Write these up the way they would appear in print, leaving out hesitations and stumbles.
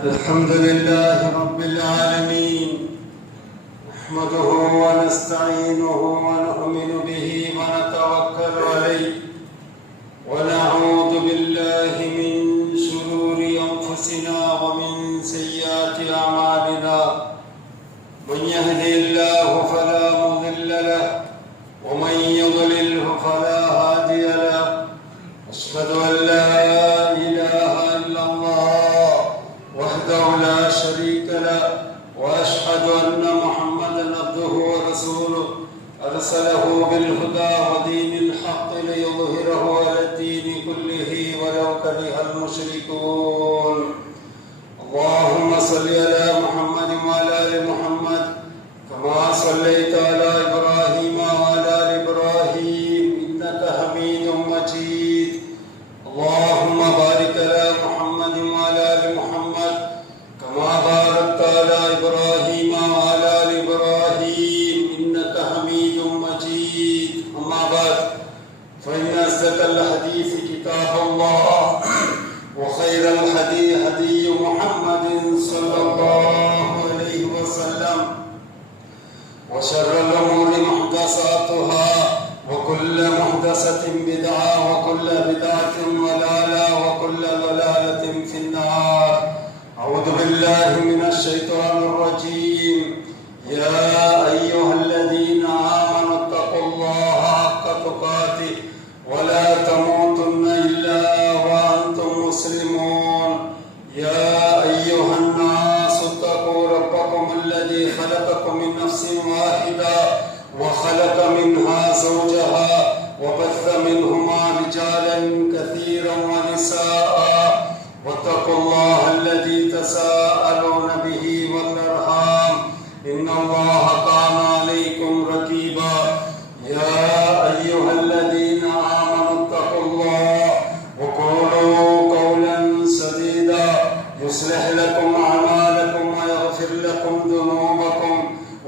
الحمد لله رب العالمين، نحمده ونستعينه ونؤمن به ونتوكل عليه، ونعوذ بالله من شرور أنفسنا ومن سيئات أعمالنا. من يهدي الله فلا مضل له ومن يضلله فلا هادي له. أشهد أن لا إله إلا الله وحده لا شريك له، وأشهد أن محمدا عبده ورسوله أرسله بالهدى ودين الحق ليظهره على الدين كله ولو كره المشركون. اللهم صل على محمد وعلى آل محمد كما صليت على إبراهيم وعلى آل إبراهيم إنك حميد مجيد. اللهم بارك على محمد وعلى آل محمد كما باركت على إبراهيم وعلى آل إبراهيم إنك حميد مجيد. أما بعد، فإن أصدق الحديث كتاب الله، وخير الهدي هدي محمد صلى الله عليه وسلم، وشر الأمور محدثاتها، وكل محدثة بدعة، وكل بدعة ضلالة، وكل ضلالة في النار. أعوذ بالله من الشيطان الرجيم. يا أيها الذين آمنوا اتقوا الله حق تقاته ولا تموتن إلا وأنتم مسلمون. يا أيها الناس اتقوا ربكم الذي خلقكم من نفس واحدة وخلق منها زوجها وبث منهما رجالا كثيرا ونساء، واتقوا الله الذي تساءلون به والأرحام إن الله كان عليكم رقيبا. يا أيها الذين آمنوا اتقوا الله وقولوا قولا سديدا يصلح لكم أعمالكم ويغفر لكم ذنوبكم،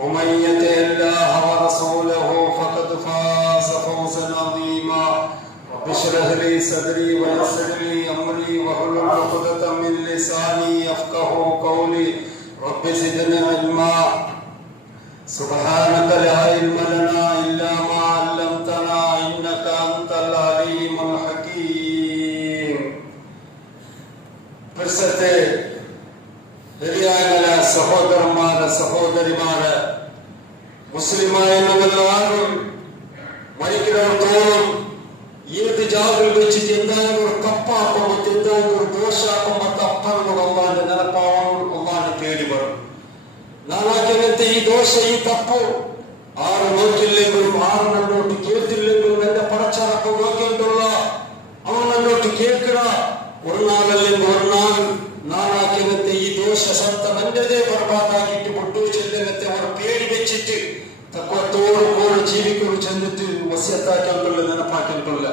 ومن يطع الله ورسوله فقد فاز فوزا عظيما. رب اشرح لي صدري ويسر لي أمري واحلل عقدة من لساني يفقهوا قولي. رب زدني علما. سبحانك لا علم لنا إلا ما علمتنا إنك أنت العليم الحكيم. പ്രസത്തെ ഹരിയായ സഹോദരന്മാരെ സഹോദരിമാരെ, മുസ്ലിമായ നമ്മളെല്ലാവരും മരിക്കുന്നിടത്തോളം ഏത് ജാതിൽ വെച്ചിട്ട് എന്തായാലും ഒരു തപ്പാക്കുമ്പോൾ എന്തായാലും ഒരു ദോഷാക്കുമ്പോൾ തപ്പാനുള്ള അള്ളാന്റെ നിലപ്പാവും അള്ളാന്റെ പേടി പറയും. നാളാക്കത്തെ ഈ ദോഷ ഈ തപ്പു ആറ് നോക്കില്ലെങ്കിലും ആറ് നന്നോട്ട് കേട്ടില്ലെങ്കിലും എന്റെ പടച്ചറപ്പ് നോക്കിയിട്ടുള്ള അവൻ നന്നോട്ട് കേൾക്കുക. ഒരു നാളല്ലെങ്കിൽ ഒരു നാൾ നാളാക്കത്തെ ഈ ദോഷ ശബ്ദം എന്റേതേ ബർബാദാക്കിയിട്ട് പൊട്ടുവെച്ചില്ലത്തെ അവർ പേടി വെച്ചിട്ട് തക്കത്തോട് പോലെ ജീവിക്കുന്നു ചെന്നിട്ട് വസ്യത്താക്കിയിട്ടുള്ള നെനപ്പാക്കിയിട്ടുള്ള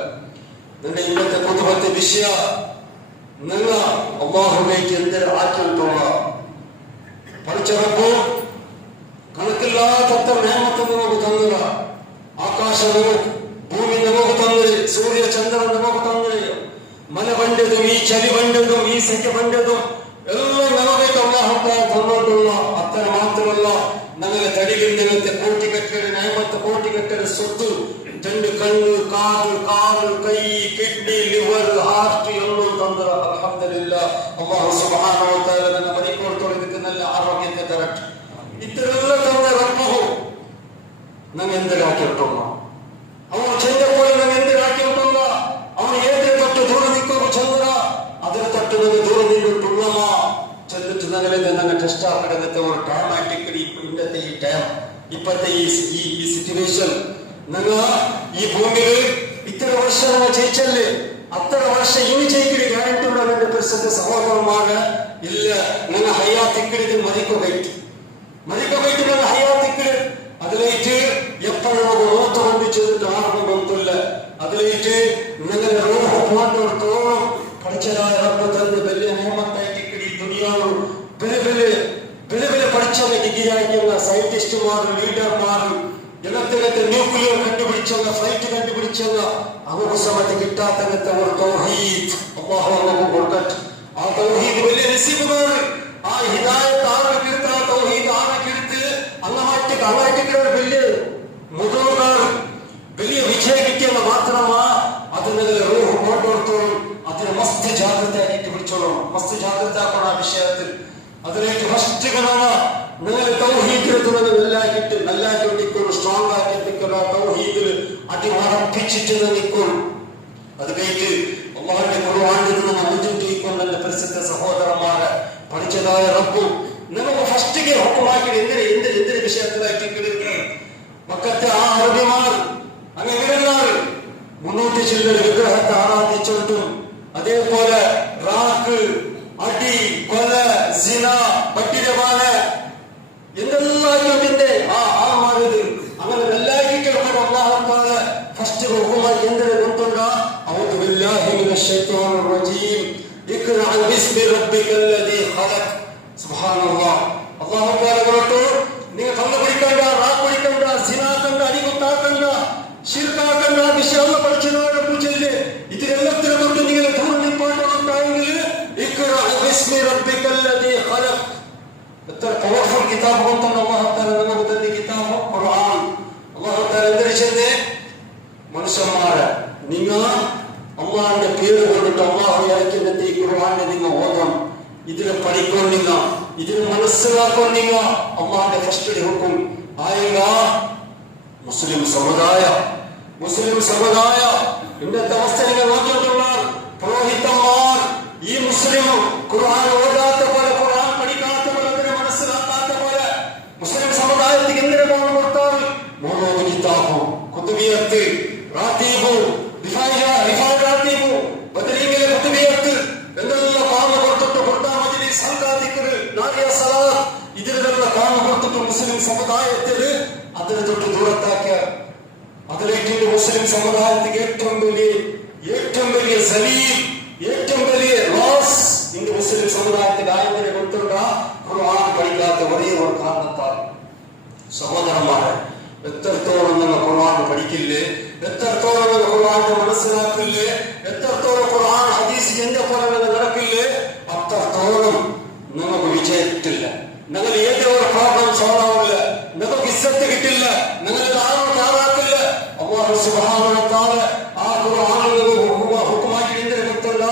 നിന്റെ ഇന്നത്തെ കുടുംബത്തെ വിഷയ നിങ്ങൾ അള്ളാഹുലേക്ക് എന്തെങ്കിലും ആക്കിയിട്ടുള്ള പഠിച്ചപ്പോ കണക്കില്ലാത്തത്ര നേമത്ത് നമുക്ക് തന്നുക. ആകാശം നമുക്ക്, ഭൂമി നമുക്ക് തന്നത്, സൂര്യ ചന്ദ്രൻ നമുക്ക് തന്നത്, മല പണ്ടതും ഈ ചലി പണ്ടതും ഈ സംഖ്യ പണ്ടതും എല്ലാം നമുക്ക് അള്ളാഹുത്താൻ തന്നിട്ടുള്ള. അത്ര മാത്രമല്ല, ഞങ്ങളെ തടികിണ്ടകത്തെ കോട്ടിക്കെട്ടൽ നേമത്തെ കോട്ടിക്കെട്ടൽ സ്വത്ത്, രണ്ട് കണ്ണ്, കാത്, കാല്, കൈ, കിഡ്നി, ലിവർ, ഹാർട്ട് എല്ലാം തന്നത് അൽഹംദുലില്ലാഹ്. അല്ലാഹു സുബ്ഹാനഹു വ തആല നമ്മെ മരിക്കോടത്തോളം ഇതിക്ക് നല്ല ആരോഗ്യത്തെ തരട്ടെ. ഇത്രയെല്ലാം തന്നെ റബ്ബഹു നമ്മെ എന്തിനാക്കിയിട്ടുള്ളൂ. അവൻ ചെയ്തപ്പോൾ നമ്മെ എന്തിനാക്കിയിട്ടുള്ള. അവൻ ഏതെ തൊട്ട് ദൂരെ നിൽക്കുക ചന്ദ്ര അതിൽ തൊട്ട് നമ്മെ ദൂരെ നിന്നിട്ടുള്ള ചെന്നിട്ട് ഞങ്ങളെ ടെസ്റ്റ് ആക്കിടത്തെ ഒരു ഡ്രാമാറ്റിക്കലി ഇന്നത്തെ ഈ ടൈം ഇപ്പോഴത്തെ ഈ സിറ്റുവേഷൻ നിങ്ങൾ ഈ ഭൂമിയിൽ ഇത്ര വർഷം ജയിച്ചല്ലേ, അത്ര വർഷം ഇനി ജയിക്കല് ഗ്യാരണ്ടി ഉള്ളവരുടെ പ്രസിദ്ധ സഹോദരന്മാര് ഇല്ല. നിങ്ങൾ ഹയ്യാത്തിക്കല് മരിക്കു നിങ്ങൾ ഹയ്യാത്തിക്കല് അതിലേക്ക് എപ്പോഴും ഓർത്തുകൊണ്ട് ചെയ്തിട്ട് ആർക്കും ബന്ധമില്ല. അതിലേക്ക് നിങ്ങൾ റൂഹ് പോകേണ്ടിടത്തോളം പഠിച്ചതായ റബ്ബ് തന്ന് വലിയ നിയമത്തായിട്ടിക്കല് ഈ ദുനിയാവ് വില പഠിച്ചവ ഡിഗ്രി അയക്കുന്ന സയന്റിസ്റ്റുമാരും ലീഡർമാരും ജനത്തിനത്തെ ന്യൂക്ലിയർ കണ്ടുപിടിച്ചവ, ഫ്ലൈറ്റ് കണ്ടുപിടിച്ചവ, അവർക്ക് സമയത്ത് കിട്ടാത്തങ്ങനത്തെ ഒരു തൗഹീദ് അല്ലാഹു നമുക്ക് കൊടുക്കട്ടെ. ആ തൗഹീദ് വലിയ നസീബാണ്. ആ ഹിദായത്ത് ആർക്ക് എടുത്ത്, ആ തൗഹീദ് ആർക്ക് എടുത്ത് അങ്ങാറ്റേക്ക് വലിയ മുതലുകാർ വലിയ വിജയം കിട്ടിയെന്ന് മാത്രമാ അതിനെ റൂഹ് കൊണ്ടുവരുത്തോളും. അതിന് മസ്ത് ജാഗ്രത ആയിട്ട് പിടിച്ചോളും, മസ്ത് ജാഗ്രത ആക്കണം ആ വിഷയത്തിൽ. അതിലേക്ക് ഫസ്റ്റ് കാണാ നിങ്ങൾ തൗഹീദിൽ നല്ലാക്കി നിൽക്കും, സ്ട്രോങ് ആക്കി നിൽക്കുന്ന തൗഹീദിൽ അടിമറപ്പിച്ചിട്ട് നിൽക്കും. അത് കഴിഞ്ഞ് അള്ളാഹുവിന്റെ ഖുർആനിൽ നിന്ന് അനുചിന്തിക്കൊണ്ട് എന്റെ പരിശുദ്ധ സഹോദരന്മാരെ പഠിച്ചതായ റബ്ബും നമുക്ക് ഫസ്റ്റ് ഹുക്കുമാക്കി എന്തിന് വിഷയത്തിലായിട്ട് മക്കത്തെ ആ അറബിമാർ അങ്ങനെ 300 ചില്ലർ വിഗ്രഹത്തെ ആരാധിച്ചോണ്ടും അതേപോലെ റാക്ക്, അടി, കൊല, സിന, പട്ടിരപാല എന്തെല്ലാം ആ ആൾമാരത് അങ്ങനെ എല്ലാവർക്കും അള്ളാഹുത്താല ഫസ്റ്റ് ഹുക്കുമായി എന്തിനെ കൊണ്ടുണ്ട അഊദു ബില്ലാഹി മിനശ് ശൈത്വാനിർ റജീം ഇഖ്റഅ ബിസ്മി റബ്ബിക്കൽ ലദീ ഖലഖ്. സുബ്ഹാനല്ലാഹ്. അല്ലാഹുത്താല പറഞ്ഞു നിങ്ങൾ കള്ളു കുടിക്കണ്ട, റാക്ക് കുടിക്കണ്ട, സിനാക്കണ്ട, അടികുത്താക്കണ്ട, ശിർക്കാക്കണ്ട, വിഷയം പഠിച്ചവരുടെ പൂജയില് ഇതിനെല്ലാത്തിനെ കൊണ്ട് നിങ്ങൾ ധൂർണിപ്പാട്ടുണ്ടായെങ്കിൽ ഇഖ്റഅ ബിസ്മി റബ്ബിക്കൽ ലദീ ഖലഖ്. എത്ര പവർഫുൾ കിതാബ് കൊണ്ടാണ് അല്ലാഹുത്താല നമുക്ക് തന്ന കിതാബ് ഖുർആൻ. അല്ലാഹുത്താല എന്തിനെ മനുഷ്യന്മാരെ നിങ്ങൾ അള്ളാഹിന്റെ പേര് കൊണ്ടിട്ട് അള്ളാഹു ഇറക്കുന്ന ഈ ഖുർആനെ നിങ്ങൾ ഓതണം, ഇതിനെ പഠിക്കൊണ്ടിങ്ങ, ഇതിനെ മനസ്സിലാക്കൊണ്ടിങ്ങ. അള്ളാഹിന്റെ ഫസ്റ്റ് ഹുക്കും ആയില്ല. മുസ്ലിം സമുദായ ഇന്നത്തെ അവസ്ഥ നിങ്ങൾ നോക്കിയിട്ടുള്ള പുരോഹിതന്മാർ ഈ മുസ്ലിം ഖുർആൻ ഓതാത്ത പോലെ, ഖുർആൻ പഠിക്കാത്ത പോലെ, അതിനെ മനസ്സിലാക്കാത്ത പോലെ മുസ്ലിം സമുദായത്തിൽ എന്തിനെ പോകണം കൊടുത്താൽ മോനോദ് കിതാബ്, കുതുബിയത്ത്, റാത്തീബ്, റാത്തീബ്, ബദരീംഗിലെ കുതുബിയത്ത് എന്തെല്ലാം കാണു കൊടുത്തിട്ട് ഖുർആൻ മജ്ലിസ്, ഹൽഖ ദിക്ർ, നാരിയ സലാത്ത് ഇതിനെല്ലാം കാണു കൊടുത്തിട്ട് മുസ്ലിം സമുദായത്തിൽ അതിനെ തൊട്ട് ദൂരത്താക്കിയ അതിലേക്ക് മുസ്ലിം സമുദായത്തിൽ ഏറ്റവും വലിയ സലീം, ഏറ്റവും വലിയ ലോസ് ഇന്ന് മുസ്ലിം സമുദായത്തിന്റെ ആയതിനെ കൊണ്ടുള്ള ഖുർആൻ പഠിക്കാത്ത ഒരേ ഒരു കാരണത്താൽ. സഹോദരന്മാരെ, എത്രത്തോളം നിങ്ങൾ ഖുർആൻ പഠിക്കില്ലേ, എത്രത്തോളം നിങ്ങൾ ഖുർആൻ മനസ്സിലാക്കില്ലേ, എത്രത്തോളം ഖുർആൻ ഹദീസ് എന്റെ പോലെ നടക്കില്ലേ, അത്രത്തോളം നിങ്ങൾക്ക് വിജയിച്ചിട്ടില്ല. നിങ്ങൾ ഏതോ ഒരു പ്രോബ്ലം സോൾവ് ആവില്ല, നിങ്ങൾക്ക് ഇസ്സത്ത് കിട്ടില്ല, നിങ്ങൾ ആറാക്കില്ല. അല്ലാഹു സുബ്ഹാനഹു വ തആല ആ ഖുർആനിൽ ഹുക്കുമാക്കി എന്തിനെ കൊടുത്തില്ല,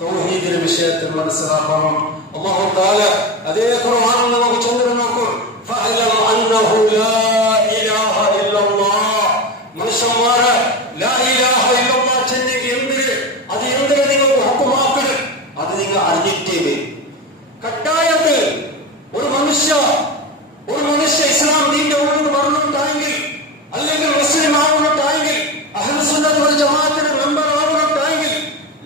തൗഹീദിന്റെ വിഷയത്തിൽ മനസ്സിലാക്കണം. അല്ലാഹു തആല അതേ ഖുർആനിൽ നമുക്ക് ചന്ദ്രൻ നോക്കും, ഫഅലം അന്നഹു ലാ ഇലാഹ ഇല്ലല്ലാഹ്. മനുഷ്യന്മാരെ ലാ ഇലാഹ ഇല്ലല്ലാഹ് ചെന്നെങ്കിൽ അത് എന്തിനെ നിങ്ങൾക്ക് ഹുക്കുമാക്കണം, അത് നിങ്ങൾ അറിഞ്ഞിട്ടേ കട്ടായത്. ഒരു മനുഷ്യ ഇസ്ലാം ദീന്റെ ഉള്ളിൽ പറഞ്ഞിട്ടായെങ്കിൽ, അല്ലെങ്കിൽ മുസ്ലിം ആവുന്നിട്ടായെങ്കിൽ, അഹ്ലു സുന്നത്ത് വൽ ജമാഅത്തിന്റെ മെമ്പർ ആവുന്നിട്ടായെങ്കിൽ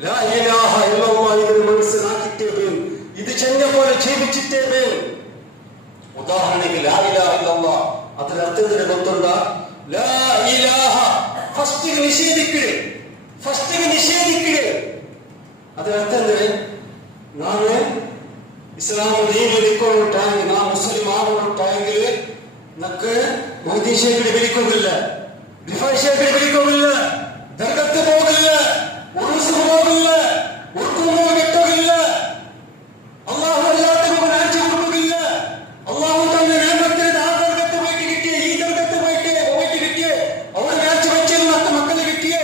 ലാ ഇലാഹ ഇല്ലല്ലാഹ് ഇത് മനസ്സിലാക്കിയിട്ടേ വേണം, ഇത് ചെന്ന പോലെ ജീവിച്ചിട്ടേ വേണം. ഉദാഹരണത്തിന് ലാ ഇലാഹ ഇല്ലല്ലാഹ് അതിന്റെ അർത്ഥത്തിന് കൊണ്ടുണ്ട ലാ ഇലാഹ ഫസ്റ്റ് നിഷേധിക്കുക. അതിനർത്ഥം നാളെ ഇസ്ലാം ദീനിലിക്കൊണ്ടിട്ടായെങ്കിൽ, നാം മുസ്ലിം ആവുന്നിട്ടായെങ്കിൽ നക്ക് മോദി ശേഖരി പിടിക്കുന്നില്ല, റിഫായ് ശേഖരി പിടിക്കുന്നില്ല, ദർഗത്ത് പോകില്ല, ഉറുസ് പോകില്ല, ഉർക്കുമോ കെട്ടുകില്ല, അള്ളാഹു എല്ലാത്തിനും രാജ്യ കൊടുക്കില്ല. അള്ളാഹു തന്നെ നേമത്തിന് ആ ദർഗത്ത് പോയിട്ട് കിട്ടിയ, ഈ ദർഗത്ത് പോയിട്ട് കിട്ടിയ, അവർ രാജ്യ വെച്ചിരുന്ന മക്കളെ കിട്ടിയ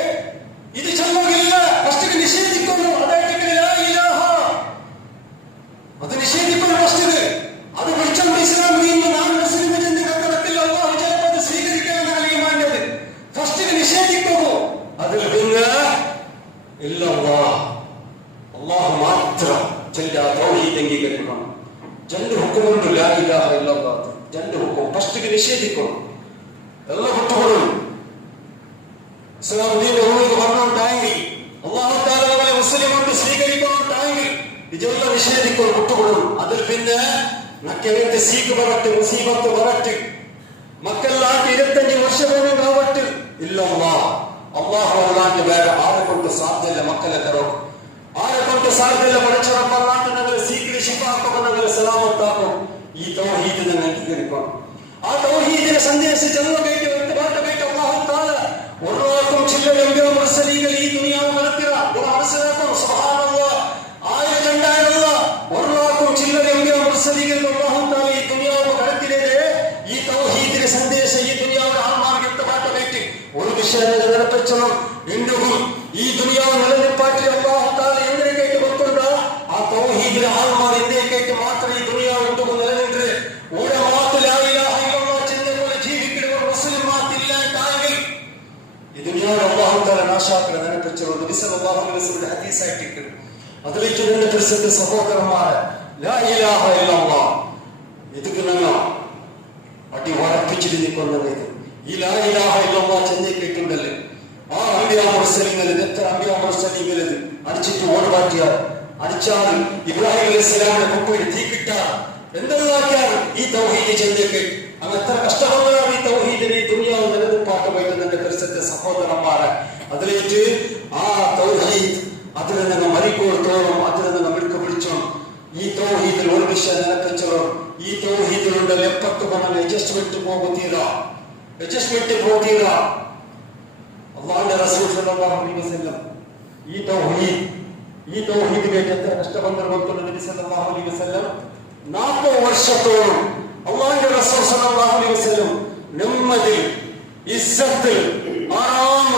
ഇത് ചെല്ലുകില്ല. ഫസ്റ്റ് നിഷേധിക്കുന്നു. അതായിട്ട് അത് നിഷേധിക്കുന്നു. ഫസ്റ്റ് അത് വിളിച്ചോണ്ട് ഇസ്ലാം ദീനിൽ നാം മുസ്ലിം ചിന്തകൾക്കില്ല. അള്ളാഹു ചിലപ്പോൾ അത് സ്വീകരിക്കാനാണ് അറിയുമാണ്ടത്. ഫസ്റ്റ് നിഷേധിക്കുന്നു. അതിൽ പിന്നെ അള്ളാഹു മാത്രം ചെല്ല തൗഹീദ് അംഗീകരിക്കണം. രണ്ട് ഹുക്കുമുണ്ട് ലാ ഇലാഹ ഇല്ലല്ലാഹ്. രണ്ട് ഹുക്കും ഫസ്റ്റ് നിഷേധിക്കണം. എല്ലാം വിട്ടുകൊള്ളും. ഇസ്ലാം ദീനിൽ പറഞ്ഞുണ്ടായെങ്കിൽ, അള്ളാഹു തആല നമ്മളെ മുസ്ലിം കൊണ്ട് സ്വീകരിക്കുന്നുണ്ടായെങ്കിൽ ഇതെല്ലാം നിഷേധിക്കും, വിട്ടുകൊള്ളും. അതിൽ പിന്നെ നക്കെഴുത്ത് സീക്ക് പറട്ട്, മുസീബത്ത് പറട്ട്, മക്കളാണ്ട് 25 വർഷമൊന്നും ആവട്ട് ഇല്ല. അള്ളാഹു അല്ലാണ്ട് വേറെ ആരെ കൊണ്ട് സാധ്യല്ല. മക്കളെ തരും ആരെ കൊണ്ട് സാധ്യല്ല. പഠിച്ചറപ്പല്ലാണ്ട് ഞങ്ങൾ സീക്കിന് ശിഫാക്കും, ഞങ്ങൾ സലാമത്താക്കും. ഈ തൗഹീദ് നിങ്ങൾ അംഗീകരിക്കണം. ആ തൗഹീദിനെ സന്ദേശിച്ച് അള്ളാഹു തആല ഒരാൾക്കും ചില്ലരമ്പോ മുർസലീകൾ ഈ ദുനിയാവ് നടത്തുക മനസ്സിലാക്കും. സുബ്ഹാനല്ലാഹ്. 1000 2000 ಮುರ್ಸಲಿಗಳಿಗೆ ಅಲ್ಲಾಹು ತಾಲ ಈ ದುನಿಯಾವು ಕರೆತಿದೆ. ಈ ತೌಹೀದಿನ ಸಂದೇಶ ಈ ದುನಿಯಾವಿನ ಆಲ್ಮಾರಿಗೆ ಎತ್ತಬೇಕು. ഒരു വിഷയം നിലനിർപ്പിച്ചണം. വീണ്ടും ഈ ദുനിയാവ് നിലനിൽപ്പാറ്റി അല്ലാഹു തആല എന്തിനേക്ക് വെക്കുന്നുണ്ട്? ആ തൗഹീദിന്റെ ആൽമാർ എന്തിനേക്ക് മാത്രം ഈ ദുനിയാവ് വീണ്ടും നിലനിൽക്കുന്നത്. ഒരു മാത്ര ലാ ഇലാഹ ഇല്ലല്ലാഹ് ചെന്നപോലെ ജീവിക്കുന്ന ഒരു മുസ്ലിം മാത്തില്ലാണ്ടായെങ്കിൽ ഈ ദുനിയാവ് അല്ലാഹു തആല നാശാക്കൽ നിലനിർപ്പിച്ചു. നബി സല്ലല്ലാഹു അലൈഹി വസല്ലം ഹദീസായിട്ട് അതിലേക്ക് തന്നെ പരിശുദ്ധ സഹോദരന്മാരെ ലാ ഇലാഹ ഇല്ലല്ലാഹ് ഇതിക്ക് ഞങ്ങൾ അടി ഉറപ്പിച്ചിട്ട് നിൽക്കുന്നത്. ഈ ലാ ഇലാഹ ഇല്ലല്ലാഹ് ചെന്നേക്കിട്ടുണ്ടല്ലേ ആ അംബിയാ മുർസലീങ്ങളിൽ എത്ര അംബിയാ മുർസലീങ്ങളിൽ അടിച്ചിട്ട് ഓടുപാറ്റിയാൽ അടിച്ചാൽ ഇബ്രാഹിം അലൈഹിസ്സലാമിന്റെ മുമ്പിൽ തീ കിട്ടാൻ എന്തെല്ലാക്കിയാണ് ഈ തൗഹീദ് ചെന്നേക്ക്. അങ്ങ് എത്ര കഷ്ടപ്പെടാണ് ഈ തൗഹീദിനെ ഈ ദുനിയാവ് നിലനിൽപ്പാട്ട് പോയിട്ട് പരിസരത്തെ സഹോദരന്മാരെ അതിലേക്ക് ആ തൗഹീദ് അതിൽ നിന്ന് മരിക്കോടത്തോളം അതിൽ നിന്ന് മിടുക്ക് പിടിച്ചോ. ഈ തൗഹീദിൽ ഒരു വിഷയം നിലപ്പിച്ചോ. ഈ തൗഹീദിലുണ്ട് എപ്പത്ത് കൊണ്ടു അഡ്ജസ്റ്റ്മെന്റ് പോകുത്തീരാ അല്ലാഹുവിന്റെ റസൂൽ സല്ലല്ലാഹു അലൈഹി വസല്ലം ഈ തൗഹീദിലേക്ക് എത്ര കഷ്ടബന്ധം കൊടുത്തുള്ള നബി സല്ലല്ലാഹു അലൈഹി വസല്ലം 40 വർഷത്തോളം അല്ലാഹുവിന്റെ റസൂൽ സല്ലല്ലാഹു അലൈഹി വസല്ലം നിമ്മതി ഇസ്സത്തിൽ ആറാം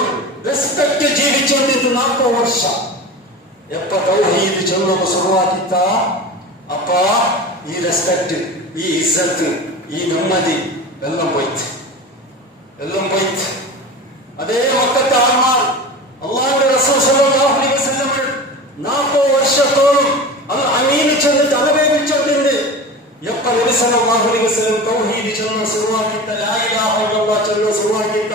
റെസ്പെക്ട് ജീവിച്ചുകൊണ്ടിരുന്ന 40 വർഷം. എപ്പ തൗഹീദ് ചെന്നു ശുരുവാക്കിത്ത അപ്പ ഈ റെസ്പെക്ട് ഈ ഇസ്സത്ത് ഈ നിമ്മതി എല്ലാം പോയിട്ട് അതേ മക്കത്തെ ആൾമാർ അല്ലാഹുവിന്റെ റസൂൽ സല്ലല്ലാഹു അലൈഹി വസല്ലം 40 വർഷത്തോളം അത് അമീൻ ചെന്ന് തലവേദിച്ചുകൊണ്ട് എപ്പ നബി സല്ലല്ലാഹു അലൈഹി വസല്ലം തൗഹീദ് ചെന്ന് ശുരുവാക്കിത്ത ലാ ഇലാഹ ഇല്ലല്ലാഹ് ചെന്ന് ശുരുവാക്കിത്ത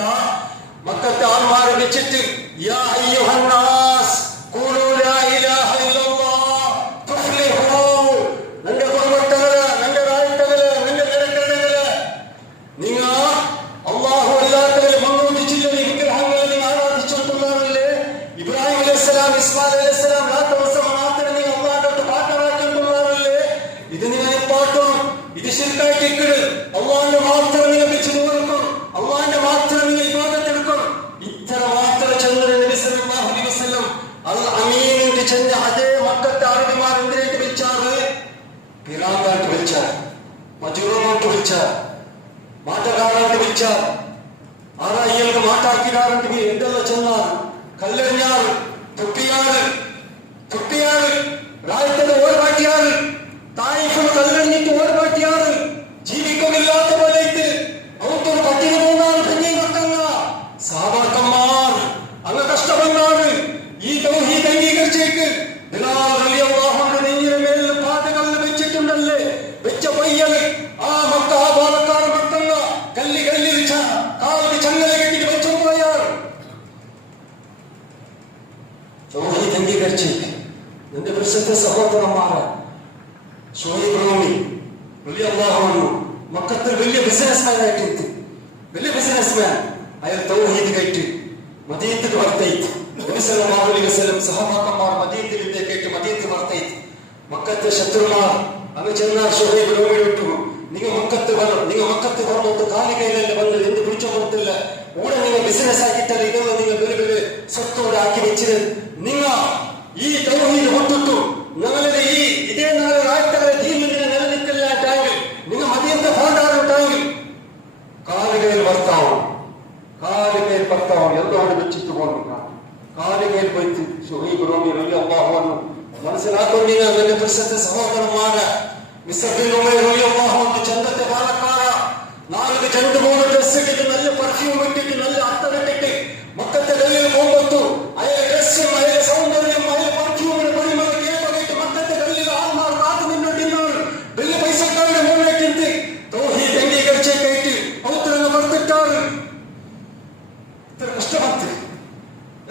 മക്കത്തെ ആൾമാരെ വെച്ചിട്ട് യാ അയ്യുഹൻ നാസ് ഖൂലു ലാ ഇലാഹ ഇല്ലല്ലാഹ് തുഫ്ലിഹൂ നന്റെ കുടുംബത്തകളെ നന്റെ രാജ്യത്തകളെ നന്റെ ജനങ്ങളെ നിങ്ങൾ അല്ലാഹു അല്ലാത്തവരെ മങ്ങോട്ടിച്ചില്ലേ വിഗ്രഹങ്ങളെ നിങ്ങൾ ആരാധിച്ചുകൊണ്ടുള്ളവരല്ലേ. ഇബ്രാഹിം അലൈഹിസ്സലാം ഇസ്മായിൽ അലൈഹിസ്സലാം മാത്രം നിങ്ങൾ അല്ലാഹുവിന്റെ പാട്ടറാക്കിക്കൊണ്ടുള്ളവരല്ലേ. ഇത് നിങ്ങൾ പാട്ടും ഇത് ശിർക്കായിട്ട് ഇക്കിട് അല്ലാഹുവിന്റെ മാത്രം നിങ്ങൾ വെച്ച് നോക്കും അല്ലാഹുവിന്റെ മാത്രം നിങ്ങൾ ഇബാദത്തെടുക്കും. ഇത്ര മാത്രം ചെന്നത് നബി സല്ലല്ലാഹു അലൈഹി വസല്ലം അൽ അമീനിന്റെ ചെന്ന അതേ മക്കത്തെ അറബിമാർ എന്തിനായിട്ട് വിളിച്ചാറ്? പിറാന്തായിട്ട് വിളിച്ചാർ, മജൂറോട്ട് വിളിച്ചാർ, മാറ്റക്കാരായിട്ട് വിളിച്ചാൽ ആറായികൾക്ക് മാറ്റാക്കിടാറുണ്ട്. എന്തെല്ലാം ചെന്നാൽ കല്ലെറിഞ്ഞാൽ തുപ്പിയാറ് രാജ്യത്തിന്റെ ഓട് കാട്ടിയാറ് തായിഫിന് കല്ലെറിഞ്ഞിട്ട് ഓട് കാട്ടിയാറ് ജീവിക്കമില്ലാത്ത പോലെ അവർക്ക് പട്ടിക പോകുന്നാണ് പിന്നെ വെക്കങ്ങ സാബാക്കന്മാർ അങ്ങ് കഷ്ടപ്പെടാറ് ഈ തൗഹീദ് അംഗീകരിച്ചേക്ക്. ബിലാൽ റളിയല്ലാഹു അൻഹു നെഞ്ഞിന് മേലിൽ പാതകളിൽ വെച്ചിട്ടുണ്ടല്ലേ വെച്ച പയ്യന് ആ മക്ക ആ പാലക്കാട് മക്കങ്ങ കല്ലിൽ കാലിൽ ചങ്ങല കെട്ടിട്ട് വെച്ചു പോയാൽ തൗഹീദ് അംഗീകരിച്ചേക്ക്. നിന്റെ പ്രസിദ്ധ സഹോദരന്മാരെ ഷുഐബ് റൂമി റളിയല്ലാഹു അൻഹു മക്കത്തിൽ വലിയ ബിസിനസ്മാൻ ആയിട്ട് വലിയ ബിസിനസ്മാൻ അയാൾ തൗഹീദ് കേട്ട് മദീനത്തിൽ വർത്തയിത്ത്. നബി സല്ലല്ലാഹു അലൈഹി വസല്ലം സഹാബാക്കന്മാർ മദീനത്തിൽ കേട്ട് മദീനത്തിൽ വർത്തയിത്ത്. മക്കത്തെ ശത്രുമാർ അങ്ങ് ചെന്നാൽ ഷുഐബ് റൂമി വിട്ടു നിങ്ങൾ മക്കത്ത് പറഞ്ഞിട്ട് കാലികയിലല്ല വന്നത് എന്ത് പിടിച്ചു കൊടുത്തില്ല കൂടെ നിങ്ങൾ ബിസിനസ് ആക്കിയിട്ടല്ല ഇതൊന്നും നിങ്ങൾ വെറുതെ സ്വത്തോടെ ആക്കി വെച്ചത്. നിങ്ങൾ ഈ തൗഹീദ് വിട്ടിട്ടു ഞങ്ങളുടെ ഈ ഇതേ നാളെ രാജ്യത്തെ ദീനിനെ നിലനിൽക്കില്ലാട്ടെങ്കിൽ നിങ്ങൾ മദീനത്തെ പോണ്ടാറുണ്ടെങ്കിൽ കാലുകയിൽ ഭർത്താവും എന്തോടെ വെച്ചിട്ട് പോകുന്നില്ല. കാലുകയിൽ പോയിട്ട് ഷുഐബ് റൂമി റളിയല്ലാഹു അൻഹു മനസ്സിലാക്കും. നിങ്ങൾ എന്റെ പ്രസിദ്ധ സഹോദരന്മാരെ ചന്തത്തെ പാലക്കാര 2-3 ഡ്രസ് ഇട്ടിട്ട് നല്ല പെർഫ്യൂം ഇട്ടിട്ട് നല്ല അത്തറിട്ടിട്ട് മക്കത്തെ കല്ലിൽ പോകുമ്പത്തു അയാളെ ഡ്രസ്സും അയാളെ സൗന്ദര്യം അയാളെ പെർഫ്യൂമിന് പരിമള കേട്ട് മക്കത്തെ കല്ലിൽ ആൾമാർ കാത്തു മുന്നോട്ടിന്നാൾ വലിയ പൈസക്കാരുടെ മുന്നേറ്റിട്ട് തൗഹീദ് അംഗീകരിച്ചേക്കായിട്ട് ഔത്തരങ്ങ് വർത്തിട്ടാറ്.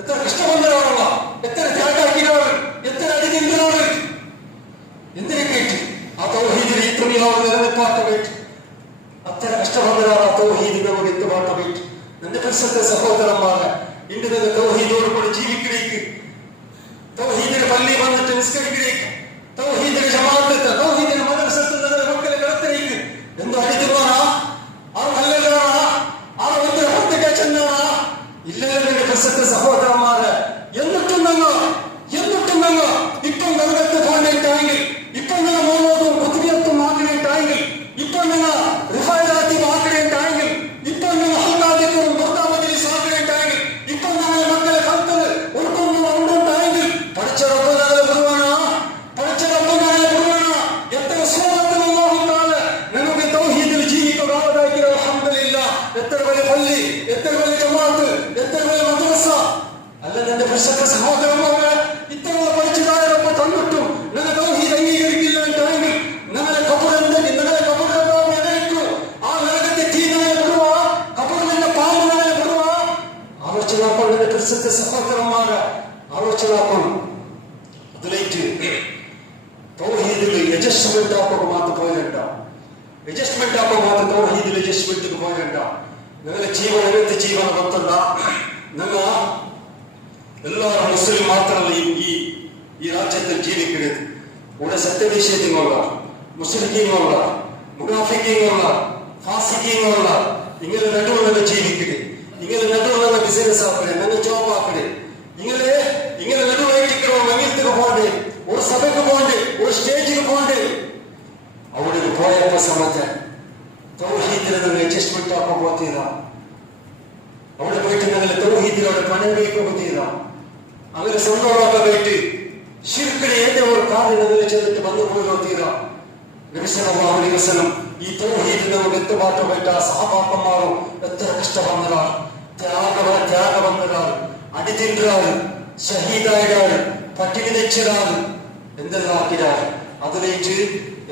എത്ര കഷ്ടബന്ധനാണുള്ള എത്ര ത്യാഗാക്കിനാണ് എത്ര അടിതിന്തിനാണ് എന്തിനെ കേട്ട് ആ തൗഹീദിനെ ഈ ദുനിയാവ് നിലനിൽപ്പാട്ട വേണ്ടി അത്ര കഷ്ടബന്ധനാണ്. ആ തൗഹീദ് നമുക്ക് എത്തുപാട്ട വേണ്ടി നിന്റെ പരിസരത്തെ സഹോദരന്മാരെ ഇന്ന് തന്നെ തൗഹീദോട് കൂടി ജീവിക്കണേക്ക്. തൗഹീദിന് പള്ളി വന്നിട്ട് നിസ്കരിക്കണേക്ക്. തൗഹീദിന് ജമാഅത്ത് തൗഹീദിന് മദ്രസത്തിൽ മക്കളെ കിടത്തിനേക്ക്. എന്തോ അടിക്കുവാനാ ആ കല്ലല്ലാണാ ആ ഒത്തിരി പത്തിക്ക ചെന്നാണാ ഇല്ലല്ലോ നിന്റെ പരിസരത്തെ സഹോദരന്മാരെ. എന്നിട്ടും ഇപ്പം നരകത്ത് പോകേണ്ടെങ്കിൽ ഇപ്പം നിങ്ങൾ മൂന്നോതും കുത്തിരിയത്തും പോരണ്ട, അഡ്ജസ്റ്റ്മെന്റ് ആക്കാൻ മാത്രം തൗഹീദിൽ അഡ്ജസ്റ്റ്മെന്റിക്ക് പോരണ്ട. നിങ്ങളുടെ ജീവൻ അങ്ങനത്തെ ജീവന ಗೊತ್ತಲ್ಲ. നിങ്ങൾ എല്ലാവരും മുസ്ലിം മാത്രമല്ല ഈ രാജ്യത്തിൽ ജീവിക്കുന്നത്. ഇവിടെ സത്യനിഷേധങ്ങളുള്ള, മുസ്ലിങ്ങളുള്ള, മുനാഫിക്കങ്ങളുള്ള, ഫാസിക്കങ്ങളുള്ള ഇങ്ങനെ നടുവുള്ള ജീവിക്കരുത്. ഇങ്ങനെ നടുവുള്ള ബിസിനസ് ആക്കണേ, നല്ല ജോബ് ആക്കണേ. ഇങ്ങനെ നടുവായിട്ടിരിക്കണോ, മംഗലത്തേക്ക് പോകണ്ടേ, ഒരു സഭയ്ക്ക് പോകണ്ടേ, ഒരു സ്റ്റേജിക്ക് പോകണ്ടേ. അവിടെ പോയപ്പോ സമയത്ത് തൗഹീദിനെ നിങ്ങൾ അഡ്ജസ്റ്റ്മെന്റ് ആക്കാൻ പോകത്തീര. അവിടെ പോയിട്ട് നിങ്ങൾ തൗഹീദിനോട് പണം വയ്ക്കാൻ പോകത്തീര. അങ്ങനെ സ്വന്തമൊക്കെ പോയിട്ട് ശിർക്കിനെ ഏതോ ഒരു കാര്യം നിങ്ങൾ ചെന്നിട്ട് വന്നു പോകത്തീര. നബി സല്ലല്ലാഹു അലൈഹി വസല്ലം ഈ തൗഹീദിനെ വ്യക്തമായിട്ട് പോയിട്ട് ആ സഹബാക്കന്മാരും എത്ര കഷ്ടപ്പെടുന്നതാണ്, ത്യാഗമെന്നതാണ്, അടിതിണ്ടാണ്, ഷഹീദായിടാണ്, പട്ടിണി തെച്ചിടാണ്, എന്തെല്ലാം ആക്കിടാണ്. അതിലേക്ക്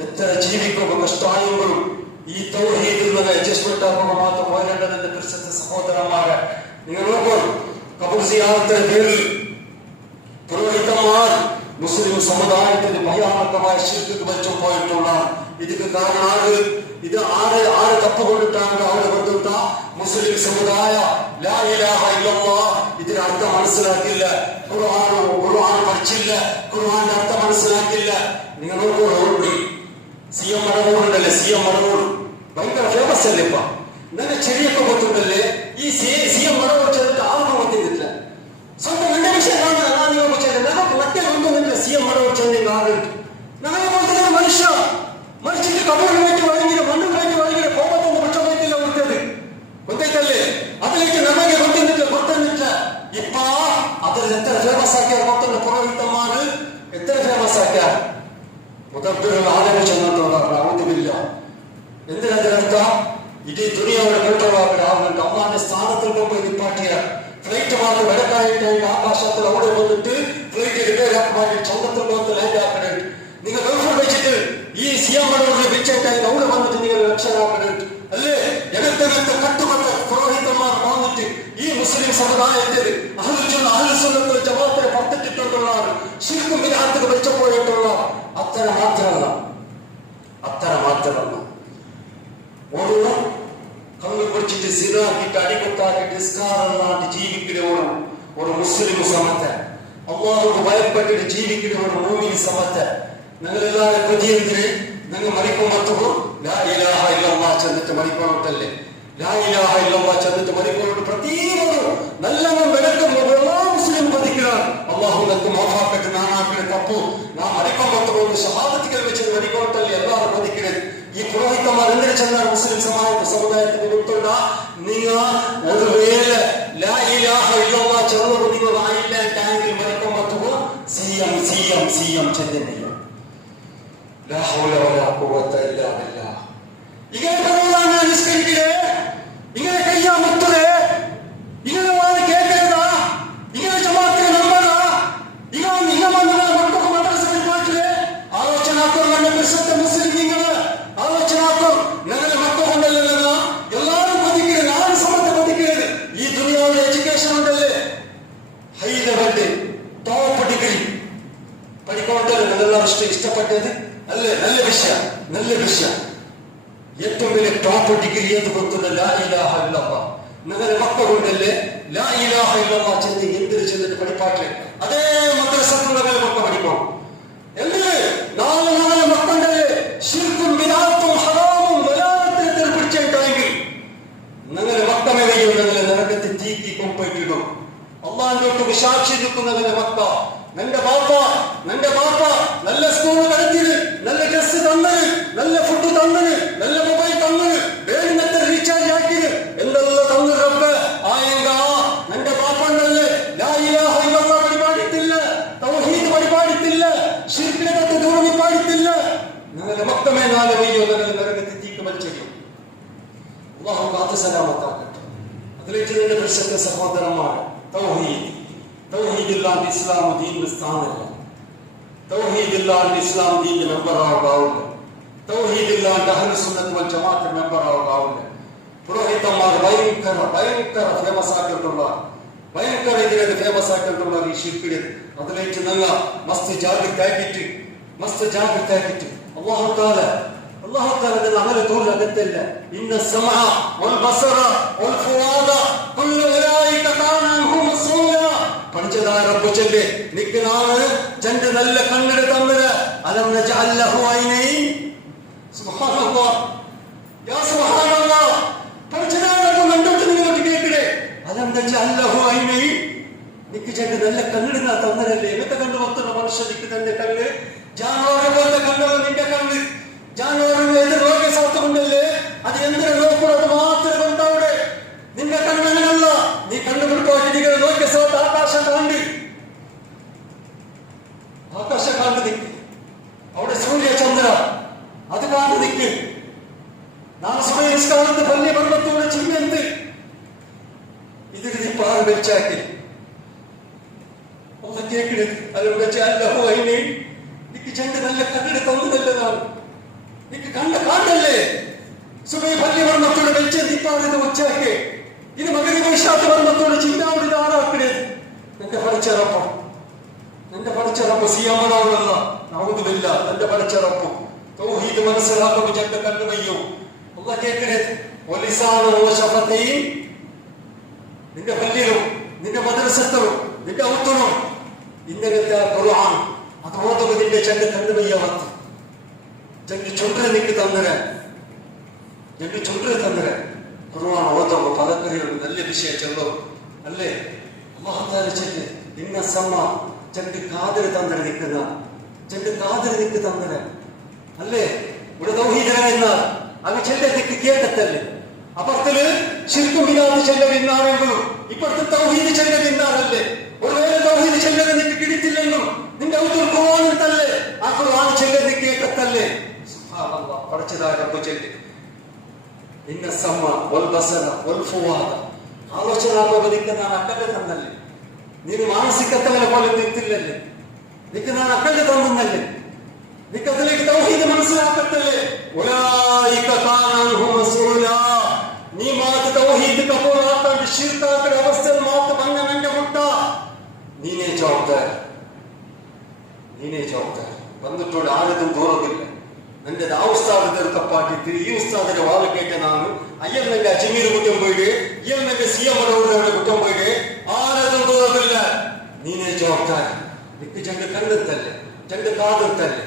എത്ര ജീവിക്കുമ്പോൾ കഷ്ടായങ്ങളും ഈ തൗഹീദിൽ നിന്ന് അഡ്ജസ്റ്റ്മെന്റ് ആക്കുമ്പോൾ മാത്രം പോരേണ്ടതിന്റെ പ്രസിദ്ധ സഹോദരന്മാരെ നിങ്ങൾ നോക്കൂ. ഖബർ സിയാറത്തിന്റെ പേരിൽ പുരോഹിതന്മാർ മുസ്ലിം സമുദായത്തിന് ഭയാനകമായ ശിർക്ക് വെച്ചു പോയിട്ടുള്ള ഇതിക്ക് കാരണം ഇത് ആര് തപ്പുകൊണ്ടിട്ടാണ് അവിടെ കൊണ്ടുണ്ട മുസ്ലിം സമുദായ ലാ ഇലാഹ ഇല്ലല്ലാഹ് ഇതിന്റെ അർത്ഥം മനസ്സിലാക്കില്ല, ഖുർആൻ പഠിച്ചില്ല, ഖുർആന്റെ അർത്ഥം മനസ്സിലാക്കില്ല. നിങ്ങൾ നോക്കൂ, CM മടവൂരുണ്ടല്ലേ, CM മടവൂർ ഭയങ്കര ഫേമസ് അല്ലേ ഇപ്പൊ. നല്ല ചെടിയൊക്കെ കൊത്തുണ്ടല്ലേ. ഈ CM മടവൂർ ചെന്നിട്ട് ആർക്കും കൊത്തിന്നില്ല. സ്വന്തം എന്റെ വിഷയമാണ് നമുക്ക് മറ്റേ കൊണ്ടുവന്നില്ല. CM മടവൂർ ചെന്നി ആറുണ്ട് ഞങ്ങളെ പോലത്തെ മനുഷ്യ മനുഷ്യന്റെ കബറിന് വേണ്ടി വഴങ്ങിയ മണ്ണും വേണ്ടി വഴങ്ങിയ പോകത്തൊന്ന് പക്ഷമായിട്ടില്ല കൊടുത്തത് കൊന്തല്ലേ. അതിലേക്ക് നಮಗೆ കൊണ്ടുവന്നില്ല. ഇപ്പൊ അതിൽ എത്ര ഫേമസ് ആക്കിയാൽ മൊത്തം പുരോഹിതന്മാര് എത്ര ഫേമസ് ആക്കിയാൽ മുതബ്ബിറുൽ ആലമീൻ ചെന്നിട്ടുള്ള എന്തിനർത്ഥം ഇതേ ദുനിയാവിടെ കേട്ടവാറുടെ ആവുന്നുണ്ട്. അള്ളാന്റെ സ്ഥാനത്തിൽ പോയി നിപ്പാട്ടിയ ഫ്ലൈറ്റ് മാത്രം വിലക്കായിട്ട് ആകാശത്തിൽ അവിടെ വന്നിട്ട് ഫ്ലൈറ്റ് റിപ്പയറാക്കി ചന്തത്തിൽ പോകത്ത് ലാൻഡ് ആക്കണേ. നിങ്ങൾ ഗൾഫിൽ വെച്ചിട്ട് ഈ സിയാമടൂരിൽ വെച്ചിട്ടായി അവിടെ വന്നിട്ട് നിങ്ങൾ രക്ഷനാക്കണേ അല്ലേ. എനക്കകത്ത് കട്ടുകൊണ്ട പുരോഹിതന്മാർ വന്നിട്ട് ഈ മുസ്ലിം സമുദായത്തിൽ അഹ്ലുസുന്നത്തുൽ ജമാഅത്തിനെ പത്തിട്ടുള്ളതാണ്. ശിർക്കും ബിദ്അത്തും വെച്ചപ്പോയിട്ടുള്ള അത്തര മാത്രമല്ല ഒരു കള്ളു കുടിച്ചിട്ട് സിനാക്കിട്ട് അടികൊട്ടാക്കിട്ട് നിസ്കാരങ്ങളായിട്ട് ജീവിക്കുന്ന ഒരു മുസ്ലിം സമത്തെ, അല്ലാഹുവിനെ ഭയപ്പെട്ടിട്ട് ജീവിക്കുന്ന ഒരു മുഅ്മിൻ സമത്തെ നിങ്ങളെല്ലാവരും കൊതിയെന്തിന് നിങ്ങൾ മരിക്കുമ്പോൾ ലാ ഇലാഹ ഇല്ലല്ലാഹ് ചെന്നിട്ട് മരിക്കണോട്ടല്ലേ. ലാ ഇലാഹ ഇല്ലല്ലാഹ് ചെന്നിട്ട് മരിക്കണോട്ട് പ്രത്യേകം നല്ലവൻ വിലക്കും എല്ലാ മുസ്ലിം കൊതിക്കണം. അള്ളാഹു നമുക്ക് മാഫാക്കട്ട് നാനാക്കിട്ട് തപ്പു നാം മരിക്കുമ്പോൾ ഷഹാദത്തുകൾ വെച്ചിട്ട് മരിക്കണോട്ടല്ലേ എല്ലാവരും കൊതിക്കണേ. ഈ പുരോഹിതന്മാർ എന്തിനു ചെന്നാൽ മുസ്ലിം സമുദായത്തിന് കൊടുത്തുണ്ട നിങ്ങൾ ഒരു വേല ലാ ഇലാഹ ഇല്ലല്ലാഹ് ചെന്നത് നിങ്ങൾ ആയില്ല ടാങ്കിൽ മരിക്കുമ്പോൾ സിയം ചെന്നില്ല. ലാ ഹൗല വലാ ഖുവത ഇല്ലാ ബില്ലാഹ്. ഇങ്ങനെ പറഞ്ഞാണ് നിസ്കരിക്കേ, ഇങ്ങനെ കയ്യാ മുത്തേ, ഇങ്ങനെ വായി കേൾക്കരുതാ, ഇങ്ങനെ ജമാഅത്തിനെ നമ്പറാ, ഇങ്ങനെ മക്കൾ മദ്രസയിൽ പോയിട്ടില്ലേ ആലോചനാക്കും. നല്ല പ്രസിദ്ധ മുസ്ലിങ്ങൾ ആലോചനാക്കും. ഞങ്ങളുടെ മക്കൾ കൊണ്ടല്ലോ എല്ലാവരും കൊതിക്കുന്നത്, നാല് സമയത്ത് കൊതിക്കുന്നത്. ഈ ദുനിയാവിലെ എഡ്യൂക്കേഷൻ ഉണ്ടല്ലേ, ഹൈ ലെവലിന്റെ ടോപ്പ് ഡിഗ്രി പഠിക്കണോട്ടല്ലേ നിങ്ങളെല്ലാം ഇഷ്ടപ്പെട്ടത് അല്ലേ. നല്ല വിഷയം ഏറ്റവും വലിയ ടോപ്പ് ഡിഗ്രി എന്ന് കൊടുക്കുന്ന ലാ ഇലാഹ ഇല്ലല്ലാഹ്. നിങ്ങളുടെ മക്കളുണ്ടല്ലേ ലാ ഇലാഹ ഇല്ലല്ലാഹ് ചെന്ന് എന്തിന് ചെന്നിട്ട് പഠിപ്പാട്ടില്ലേ അതേ മദ്രസത്തുള്ള മക്കൾ പഠിക്കണം. എന്തിന് നാല് മക്കളുണ്ടല്ലേ ശിർക്കും ബിദ്അത്തും ഹറാമും വലാലത്തിൽ പിടിച്ചിട്ടെങ്കിൽ നിങ്ങളുടെ മക്കളെ വയ്യുണ്ടെങ്കിൽ നരകത്തിൽ തീക്കി കൊണ്ടിടും. അള്ളാഹിനോട്ട് സാക്ഷി നിൽക്കുന്നതിന്റെ മക്ക നിന്റെ ബാപ്പ നല്ല സ്കൂൾ കളിത്തിന്, നല്ല ഡ്രസ് തന്നത്, നല്ല ഫുഡ് തന്നത്, നല്ല മൊബൈൽ തന്നത്, വേണ്ടത്ര റീചാർജ് ആക്കിയത് എന്തെല്ലാം തന്നു റബ്ബ് ആയെങ്ക നിന്റെ ബാപ്പ ഉണ്ടല്ലേ ലാ ഇലാഹ ഇല്ലല്ലാഹ് പരിപാടിത്തില്ല, തൗഹീദ് പരിപാടിത്തില്ല, ശിർക്കിനെ തൊട്ട് ദൂരം പാടിത്തില്ല. നിങ്ങളുടെ മക്കളെ നാല് വയ്യോ നിങ്ങളുടെ നരകത്തിൽ തീക്ക് വലിച്ചെറിയും. അല്ലാഹു കാത്ത് സലാമത്താക്കട്ടെ. അതിലേക്ക് നിന്റെ പ്രശ്നത്തെ സഹോദരന്മാർ തൗഹീദില്ലാണ്ട് ഇസ്ലാം ദീനിന്റെ സ്ഥാനമില്ല. തൗഹീദില്ലാണ്ട് ഇസ്ലാം ദീനിന്റെ മെമ്പറാകാവില്ല. തൗഹീദില്ലാണ്ട് അഹ്ലുസുന്നത്ത് വൽ ജമാഅത്ത് മെമ്പറാകാവില്ല. പുരോഹിതന്മാർ ഭയങ്കര ഫേമസ് ആക്കിയിട്ടുള്ള ഇതിനെ ഫേമസ് ആക്കിയിട്ടുള്ള ഈ ശിർക്കിനെ അതിലേക്ക് നല്ല മസ്ത് ജാഗ്രതാക്കിയിട്ട് അല്ലാഹു അല്ലാഹു തആല അമല തൂലകത്തല്ല ഇന്ന സമഅ വൽ ബസറ വൽ ഫുആദ കുല്ലു ഉലൈക കാന അൻഹു മസ്ഊല പഠിച്ചതായ റബ്ബ് ചൊല്ലി നിൽക്കുന്നതാണ് രണ്ട് നല്ല കണ്ണിട തന്നത് അലം നജഅൽ ലഹു ഐനൈൻ സുബ്ഹാനല്ലാഹ് യാ സുബ്ഹാനല്ലാഹ് പഠിച്ചതായ റബ്ബ് കണ്ടോട്ട് നിങ്ങൾക്ക് കേൾക്കണേ അലം നജഅൽ ലഹു ഐനൈൻ നിക്ക് രണ്ട് നല്ല കണ്ണിടുന്ന തന്നതല്ലേ ഇവത്തെ കണ്ണ് മൊത്തം മനുഷ്യനിക്ക് തന്നെ കണ്ണ് ജാനോറെ പോലത്തെ കണ്ണല്ല നിന്റെ കണ്ണ് ജാനോറിന് ഏത് രോഗസാധ്യമുണ്ടല്ലേ അത് എന്തിനു നോക്കുന്നത് മാത്രം കൊണ്ടവിടെ നിന്റെ കണ്ണങ്ങനല്ല നീ കണ്ണുപിടുത്തോട്ടിരിക്കുന്ന നോക്കിയ ആകാശം കാണ്ട് നിൽക്ക് അവിടെ സൂര്യ ചന്ദ്ര അത് കാണ്ട് നിൽക്ക് നാളെ സമയസ്കാലത്ത് പല്ലിയ പർവ്വത്തോടെ ചിന്ത ഇതിൽ നീ പാൽ വെച്ചാക്കി ഒന്ന് കേൾക്കരുത് അതിലൂടെ അല്ലഹു അതിനെ നിക്ക് ചെണ്ട് നല്ല കണ്ണിടെ തന്നതല്ലതാണ് നിക്ക് കണ്ട കാണ്ടല്ലേ സുബൈ പല്ലി വർമ്മത്തോട് വെച്ച് നിപ്പാറിത് ഉച്ചാക്കി ഇത് മകരി വൈശാഖ വർമ്മത്തോട് ചിന്താവിടുന്ന ആളാക്കരുത് നിന്റെ പഠിച്ചറപ്പ് സിയാമനാവുള്ള നൗദുബില്ല നിന്റെ പഠിച്ചറപ്പ് തൗഹീദ് മനസ്സിലാക്കുക ചെണ്ട കണ്ണുമയ്യോ അല്ലാഹ് കേൾക്കരുത് വലിസാനോ ശഫതൈൻ നിന്റെ പല്ലിലും നിന്റെ മദ്രസത്തിലും നിന്റെ ഔത്തലും ഇന്നത്തെ ഖുർആൻ അത് ഓതുക നിന്റെ ചെണ്ട കണ്ണുമയ്യാവത്ത് ചെണ്ട് ചുണ്ടര നിക്ക് തന്നര ചെണ്ട് ചുണ്ടര തന്നര ഖുർആൻ ഓതുമ്പോൾ പദക്കറികൾ നല്ല വിഷയം ചെല്ലോ അല്ലേ അല്ലാഹു തആല ചെണ്ട് ഇന്ന സമ ചെണ്ട് കാതിൽ തന്നര നിൽക്കുന്ന ചെണ്ട് കാതിൽ നിക്ക് തന്നര അല്ലേ ഇവിടെ തൗഹീദന അത് ചെല്ല നിക്ക് കേട്ടത്തല്ലേ അപ്പുറത്തില് ശിർക്കും ബിദഅത്ത് ചെല്ല പിന്നാണെങ്കിലും ഇപ്പുറത്ത് തൗഹീദ് ചെല്ല പിന്നാണല്ലേ ഒരു വേറെ തൗഹീദ് ചെല്ലത് നിക്ക് കിടിത്തില്ലെന്നും നിന്റെ ഔത്തുൽ ഖുർആനിൽ തല്ലേ ആ ഖുർആൻ ചെല്ല നിക്ക് കേട്ടത്തല്ലേ സുബ്ഹാനല്ലാഹ് പഠിച്ചതായ റബ്ബ് ചെല്ലി ഇന്ന സമ വൽ ബസറ വൽ ഫുആദ ആലോചനാത്മക നിൽക്കുന്ന അക്കല്ല് തന്നല്ലേ നീನು മാനസികത്തവനെ പോലെ നിൽക്കില്ലല്ലേ നിക്ക് ഞാൻ അക്കല്ല് തന്നല്ലേ നിക്ക് അതിലേക്ക് തൗഹീദ് മനസ്സിലാക്കത്തല്ലേ ഉലൈക കാന അൻഹു മസ്ഊല നീ മാത് തൗഹീദ് കബൂലാക്കാൻ ശിർക്കാക്കുന്ന അവസ്ഥ മാത്ത് ബന്ധമെന്റെ മുട്ട നീനേ ജവാബ്ദാരി വന്നിട്ടോട് ആരും ദൂരമില്ല നിന്റെ ആ ഉസ്താദ് തീർക്കപ്പാട്ടി ഈ ഉസ്താദിന്റെ വാള് കേട്ടതാണ് അയ്യൽ നിന്റെ അജ്മീർ കുറ്റം പോയിട്ട് ഇയാൾ നിന്റെ സിഎമ്മയുടെ കുറ്റം പോയിട്ട് ആരും ദൂരമില്ല നീനേ ജവാബ്ദാരി നിക്ക് ചെണ്ട് കണ്ണെത്തല്ലേ ചെണ്ട് കാതെത്തല്ലേ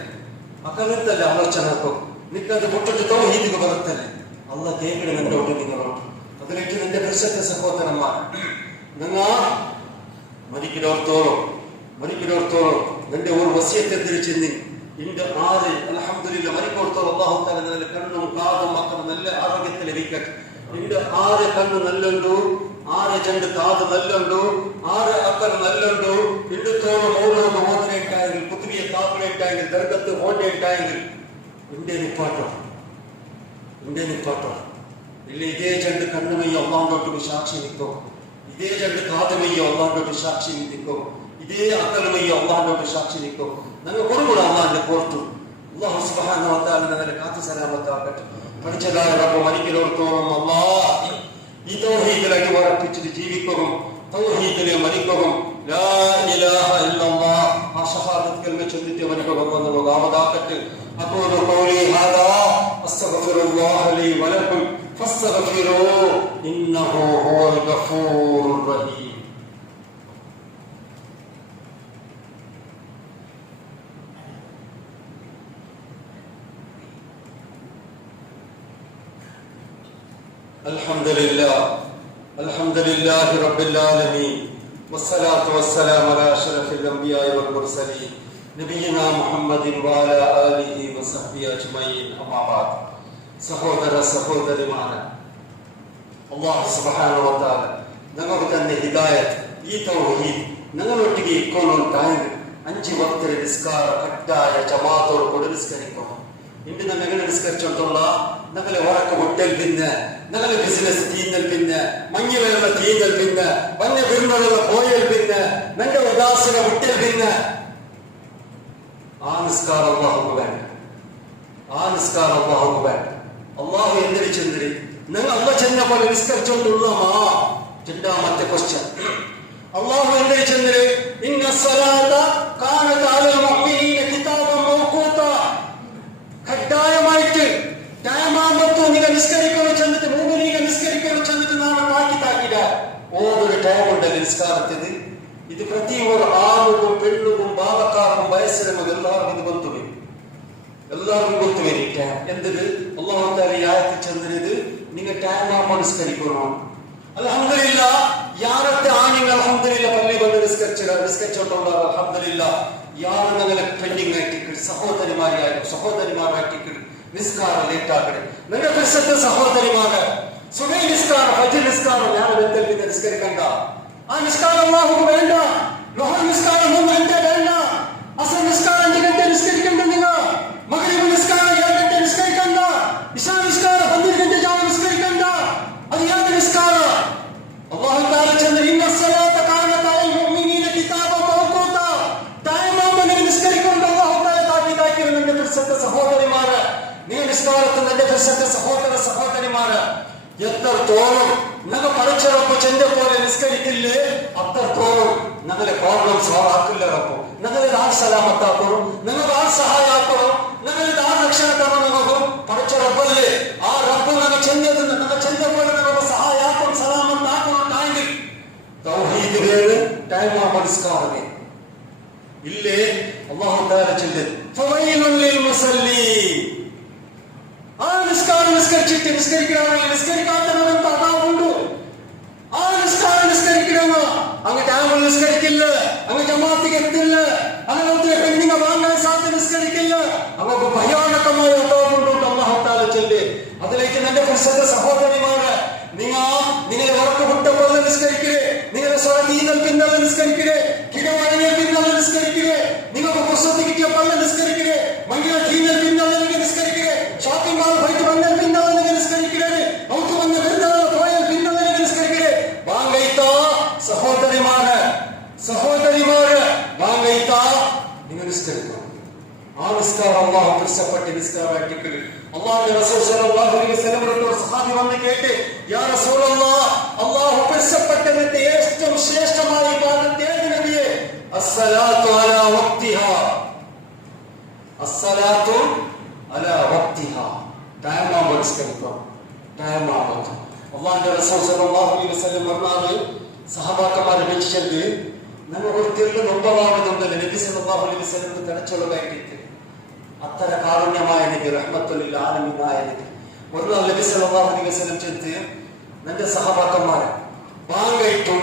അക്കല്ലെത്തല്ലേ ആലോചനക്കും നിക്കത് മുട്ടിട്ട് തൗഹീദിക്ക് ബറത്തല്ലേ അല്ലാഹ് കേൾക്കണം എന്നോട്ട് നിങ്ങളോട്ട് അതിലേക്ക് നിന്റെ പരിശുദ്ധ സഹോദരന്മാർ നിങ്ങൾ മരിക്കുന്നോർത്തോളം നിന്റെ ഒരു വസിയത്തെ തിരിച്ചെന്നി ഇന്റെ ആറ് അൽഹംദുലില്ലാ മരിക്കോർത്തോളം അല്ലാഹു തആല നിന്റെ കണ്ണും കാതും മക്കളും നല്ല ആരോഗ്യത്തിൽ ലഭിക്കട്ടെ നിന്റെ ആറ് കണ്ണ് നല്ലുണ്ടോ ആറ് ചെണ്ട് കാത് നല്ലുണ്ടോ ആറ് അക്കൽ നല്ലുണ്ടോ ഇണ്ടത്തോളം ഓരോന്ന് ഓതനേട്ടായെങ്കിൽ പുതിയ കാപ്പിനേട്ടായെങ്കിൽ ദർഗത്ത് ഓട്ടേട്ടായെങ്കിൽ ഇന്റെ നിപ്പാട്ടോ ഇല്ല ഇതേ ചെണ്ട് കണ്ണുമയ്യ അള്ളാഹുവിനോട്ട് സാക്ഷി നിൽക്കോ ഇതേ ചെണ്ട് കാതുമയ്യ അള്ളാഹുവിനോട്ട് സാക്ഷി നിൽക്കോ ഇതേ അക്കലുമയ്യ അള്ളാഹുവിനോട്ട് സാക്ഷി നിൽക്കോ ഞങ്ങൾ കൊടുകൂടെ അള്ളാഹിന്റെ പുറത്തു അല്ലാഹു സുബ്ഹാനഹു വ തആല ഞങ്ങളെ കാത്തു സലാമത്താക്കട്ടെ പഠിച്ചതായ റബ്ബ് മരിക്കലോർത്തോളം അല്ലാഹ് ഈ തൗഹീദിൽ അടിയുറപ്പിച്ചിട്ട് ജീവിക്കുകയും തൗഹീദിൽ മരിക്കുകയും ലാ ഇലാഹ ഇല്ലല്ലാഹ് ആ ഷഹാദത്ത് കലിമ ചൊല്ലിട്ട് മരിക്കുകയും നമുക്ക് ആവതാക്കട്ടെ അഖൂലു ഖൗലി ഹാദാ അസ്തഗ്ഫിറുല്ലാഹ ലി വലക്കും ഫസ്തഗ്ഫിറൂഹു ഇന്നഹു ഹുവൽ ഗഫൂറുർ റഹീം الحمد لله رب العالمين والصلاة والسلام على أشرف الأنبياء والمرسلين نبينا محمد وعلى آله وصحبه أجمعين أما بعد സഹോദരന്മാരെ അല്ലാഹു സുബ്ഹാനഹു വ തആല നമുക്ക് തന്നെ ഹിദായത്ത് ഈ തൗഹീദ് ഞങ്ങളൊട്ടിಗೆ ഇക്കോണുണ്ടായെങ്കിൽ 5 വക്തിലെ നിസ്കാര കട്ടായ ജമാഅത്തോട് കൂടി നിസ്കരിക്കണം ഇന്ന് നമ്മൾ നിസ്കരിച്ചിട്ടുള്ള ഞങ്ങളെ ഉറക്ക ഹോട്ടൽ പിന്നെ ഞങ്ങളെ ബിസിനസ് തീന്നൽ പിന്നെ മഞ്ഞുള്ള തീന്നൽ പിന്നെ വന്യ വിരുന്നുള്ള പോയൽ പിന്നെ ഞങ്ങളുടെ ഉദാസന ഹോട്ടൽ പിന്നെ ആ നിസ്കാരം അല്ലാഹുവിന് വേണ്ട അല്ലാഹു എന്തിനു ചെന്നിരി നിങ്ങൾ അല്ല ചെന്ന പോലെ നിസ്കരിച്ചോണ്ടുള്ളമാ രണ്ടാമത്തെ ക്വസ്റ്റ്യൻ അല്ലാഹു എന്തിനു ചെന്നിരി ഇന്ന സ്വലാത്ത കാനത അലൽ മുഅ്മിനീന കിതാബൻ മൗഖൂത കട്ടായമായിട്ട് നിസ്കാരത്തിന് ഇത് പ്രത്യേക ആണും പെണ്ണും ബാബക്കാർക്കും വയസ്സിനും എല്ലാവർക്കും ഇത് കൊത്തുവരും, എല്ലാവർക്കും കൊത്തുവരും. എന്തിന് അല്ലാഹു തആല ഈ ആയത്തിൽ ചെന്നത് നിങ്ങൾ ടൈമാകുമ്പോൾ നിസ്കരിക്കണം. അൽഹംദുലില്ലാഹ് യാരത്തെ ആണിങ്ങൾ അൽഹംദുലില്ലാഹ് പള്ളി വന്ന് നിസ്കരിച്ചിട്ടുള്ള അൽഹംദുലില്ലാഹ് യാർ ഞങ്ങളെ പെൻഡിങ് ആയിട്ട് സഹോദരിമാരായിട്ട് നിസ്കാരം ലേറ്റ് ആക്കണേ. നിങ്ങളുടെ പ്രശ്നത്തെ സഹോദരിമാരെ സുബഹി നിസ്കാരം ഫജ്ർ നിസ്കാരം ഞാൻ നിസ്കരിക്കണ്ട. ആ നിസ്കാരം അല്ലാഹുവിന് വേണ്ട. ളുഹർ നിസ്കാരം 3 ഗಂಟೆ വേണ്ട. അസർ നിസ്കാരം 2 ഗಂಟೆ നിസ്കരിക്കണ്ട. നിങ്ങൾ മഗ്രിബ് നിസ്കാരം 7 ഗಂಟೆ നിസ്കരിക്കണ്ട. ഇശാ നിസ്കാരം 12 ഗಂಟೆ ജാമ നിസ്കരിക്കണ്ട. അത് യാത് നിസ്കാരം അല്ലാഹു തആല ചന്ദ്ര ഇന്ന സ്വലാത്ത കാനത അൽ മുഅ്മിനീന കിതാബൻ മൗഖൂത ടൈം ആവുമ്പോൾ നിസ്കരിക്കണം. അല്ലാഹു തആല താക്കീതാക്കി നിങ്ങളുടെ പ്രശ്നത്തെ സഹോദരിമാരെ നിങ്ങൾ നിസ്കാരത്തിൽ നിന്റെ പ്രശ്നത്തെ സഹോദരിമാരെ എത്രത്തോളം നിങ്ങൾ പഠിച്ചറപ്പോ ചെന്റെ പോലെ നിസ്കരിക്കില്ലേ അത്രത്തോളം ഞങ്ങളെ പ്രോബ്ലം സോൾവ് ആക്കില്ല. റബ്ബ് ഞങ്ങളെ സലാമത്താക്കണം, നിങ്ങൾക്ക് സഹായാക്കണം, ഞങ്ങളുടെ രക്ഷണ തരണം. പഠിച്ച റബ്ബല്ലേ ആ റബ്ബ് ഞങ്ങൾ ചെന്ന പോലെ ഞങ്ങൾക്ക് സഹായാക്കണം, സലാമത്താക്കണം. ടൈമിൽ തൗഹീദ് വേറെ ടൈം ആ മനസ്കാരമേ ഇല്ലേ. അല്ലാഹു തആല ചൊല്ലുന്നു ഫവൈലുൽ ലിൽ മുസല്ലീൻ. ആ നിസ്കാരം നിസ്കരിക്കണമെങ്കിൽ നിസ്കരിക്കാത്തവനെന്താ അതാവുണ്ടോ? ആ നിസ്കാരം നിസ്കരിക്കണമോ അങ്ങ് ടൈമിൽ നിസ്കരിക്കില്ല, അങ്ങ് ജമാഅത്തിക്ക് എത്തില്ല, അങ്ങനെ പെണ്ണിനെ വാങ്ങാൻ സാധ്യത നിസ്കരിക്കില്ല. അവർക്ക് ഭയാനകമായ അതാവുണ്ടോ അല്ലാഹു തആല ചൊല്ല്. അതിലേക്ക് എന്റെ പ്രശ്നത്തെ സഹോദരിമാരെ നിങ്ങളെ ഉറക്ക് വിട്ടപ്പോലെ നിസ്കരിക്കേ, നിങ്ങളെ സ്വരതീനൽ പിന്നല്ല നിസ്കരിക്കേ, കിടവഴങ്ങിയ പിന്നല്ല നിസ്കരിക്കേ, നിങ്ങൾക്ക് പുസ്തകത്തിൽ കിട്ടിയ പള്ള നിസ്കരിക്കേ, മംഗള തീനൽ പിന്നല്ല നിസ്കരിക്കേ, ഷോപ്പിംഗ് മാൾ പോയിട്ട് വന്നാൽ പിന്നല്ല നിസ്കരിക്കേ, ഔട്ട് വന്ന പോയാൽ പിന്നല്ല നിസ്കരിക്കേ. വാങ്ങൈത്ത സഹോദരിമാരെ വാങ്ങൈത്ത നിങ്ങൾ നിസ്കരിക്കണം. ആ നിസ്കാരം അല്ലാഹു ഇഷ്ടപ്പെട്ട നിസ്കാരമാക്കി. അല്ലാഹുവിന്റെ റസൂൽ സല്ലല്ലാഹു അലൈഹി വസല്ലം ഒരു സഹാബി വന്ന് കേട്ട് യാ റസൂലല്ലാഹ് അല്ലാഹു ഇഷ്ടപ്പെട്ടതിന്റെ ഏറ്റവും ശ്രേഷ്ഠമായ ഇബാദത്ത് ഏത് നബിയേ? അസ്സലാത്തു അലാ വഖ്തിഹാ. അസ്സലാത്തു അലാ വഖ്തിഹാ. ടൈം ആവുമ്പോൾ നിസ്കരിക്കണം. ടൈം ആവുമ്പോൾ അല്ലാഹുവിന്റെ റസൂൽ സല്ലല്ലാഹു അലൈഹി വസല്ലം പറഞ്ഞാൽ സഹാബാക്കന്മാരെ വിളിച്ചിട്ട് നമ്മൾ ഒരു തിരുന്ന് നൊമ്പവാകുന്നുണ്ടല്ലോ നബി സല്ലല്ലാഹു അലൈഹി വസല്ലം തടച്ചുള്ളതായിട്ട് അത്തര കാരുണ്യമായ നബി റഹ്മത്തുൽ ലിൽ ആലമീനായ നബി ഒരു നാൾ നബി സല്ലല്ലാഹു അലൈഹി വസല്ലം ചെന്ന് നിന്റെ സഹാബാക്കന്മാരെ ബാങ്കയിട്ടും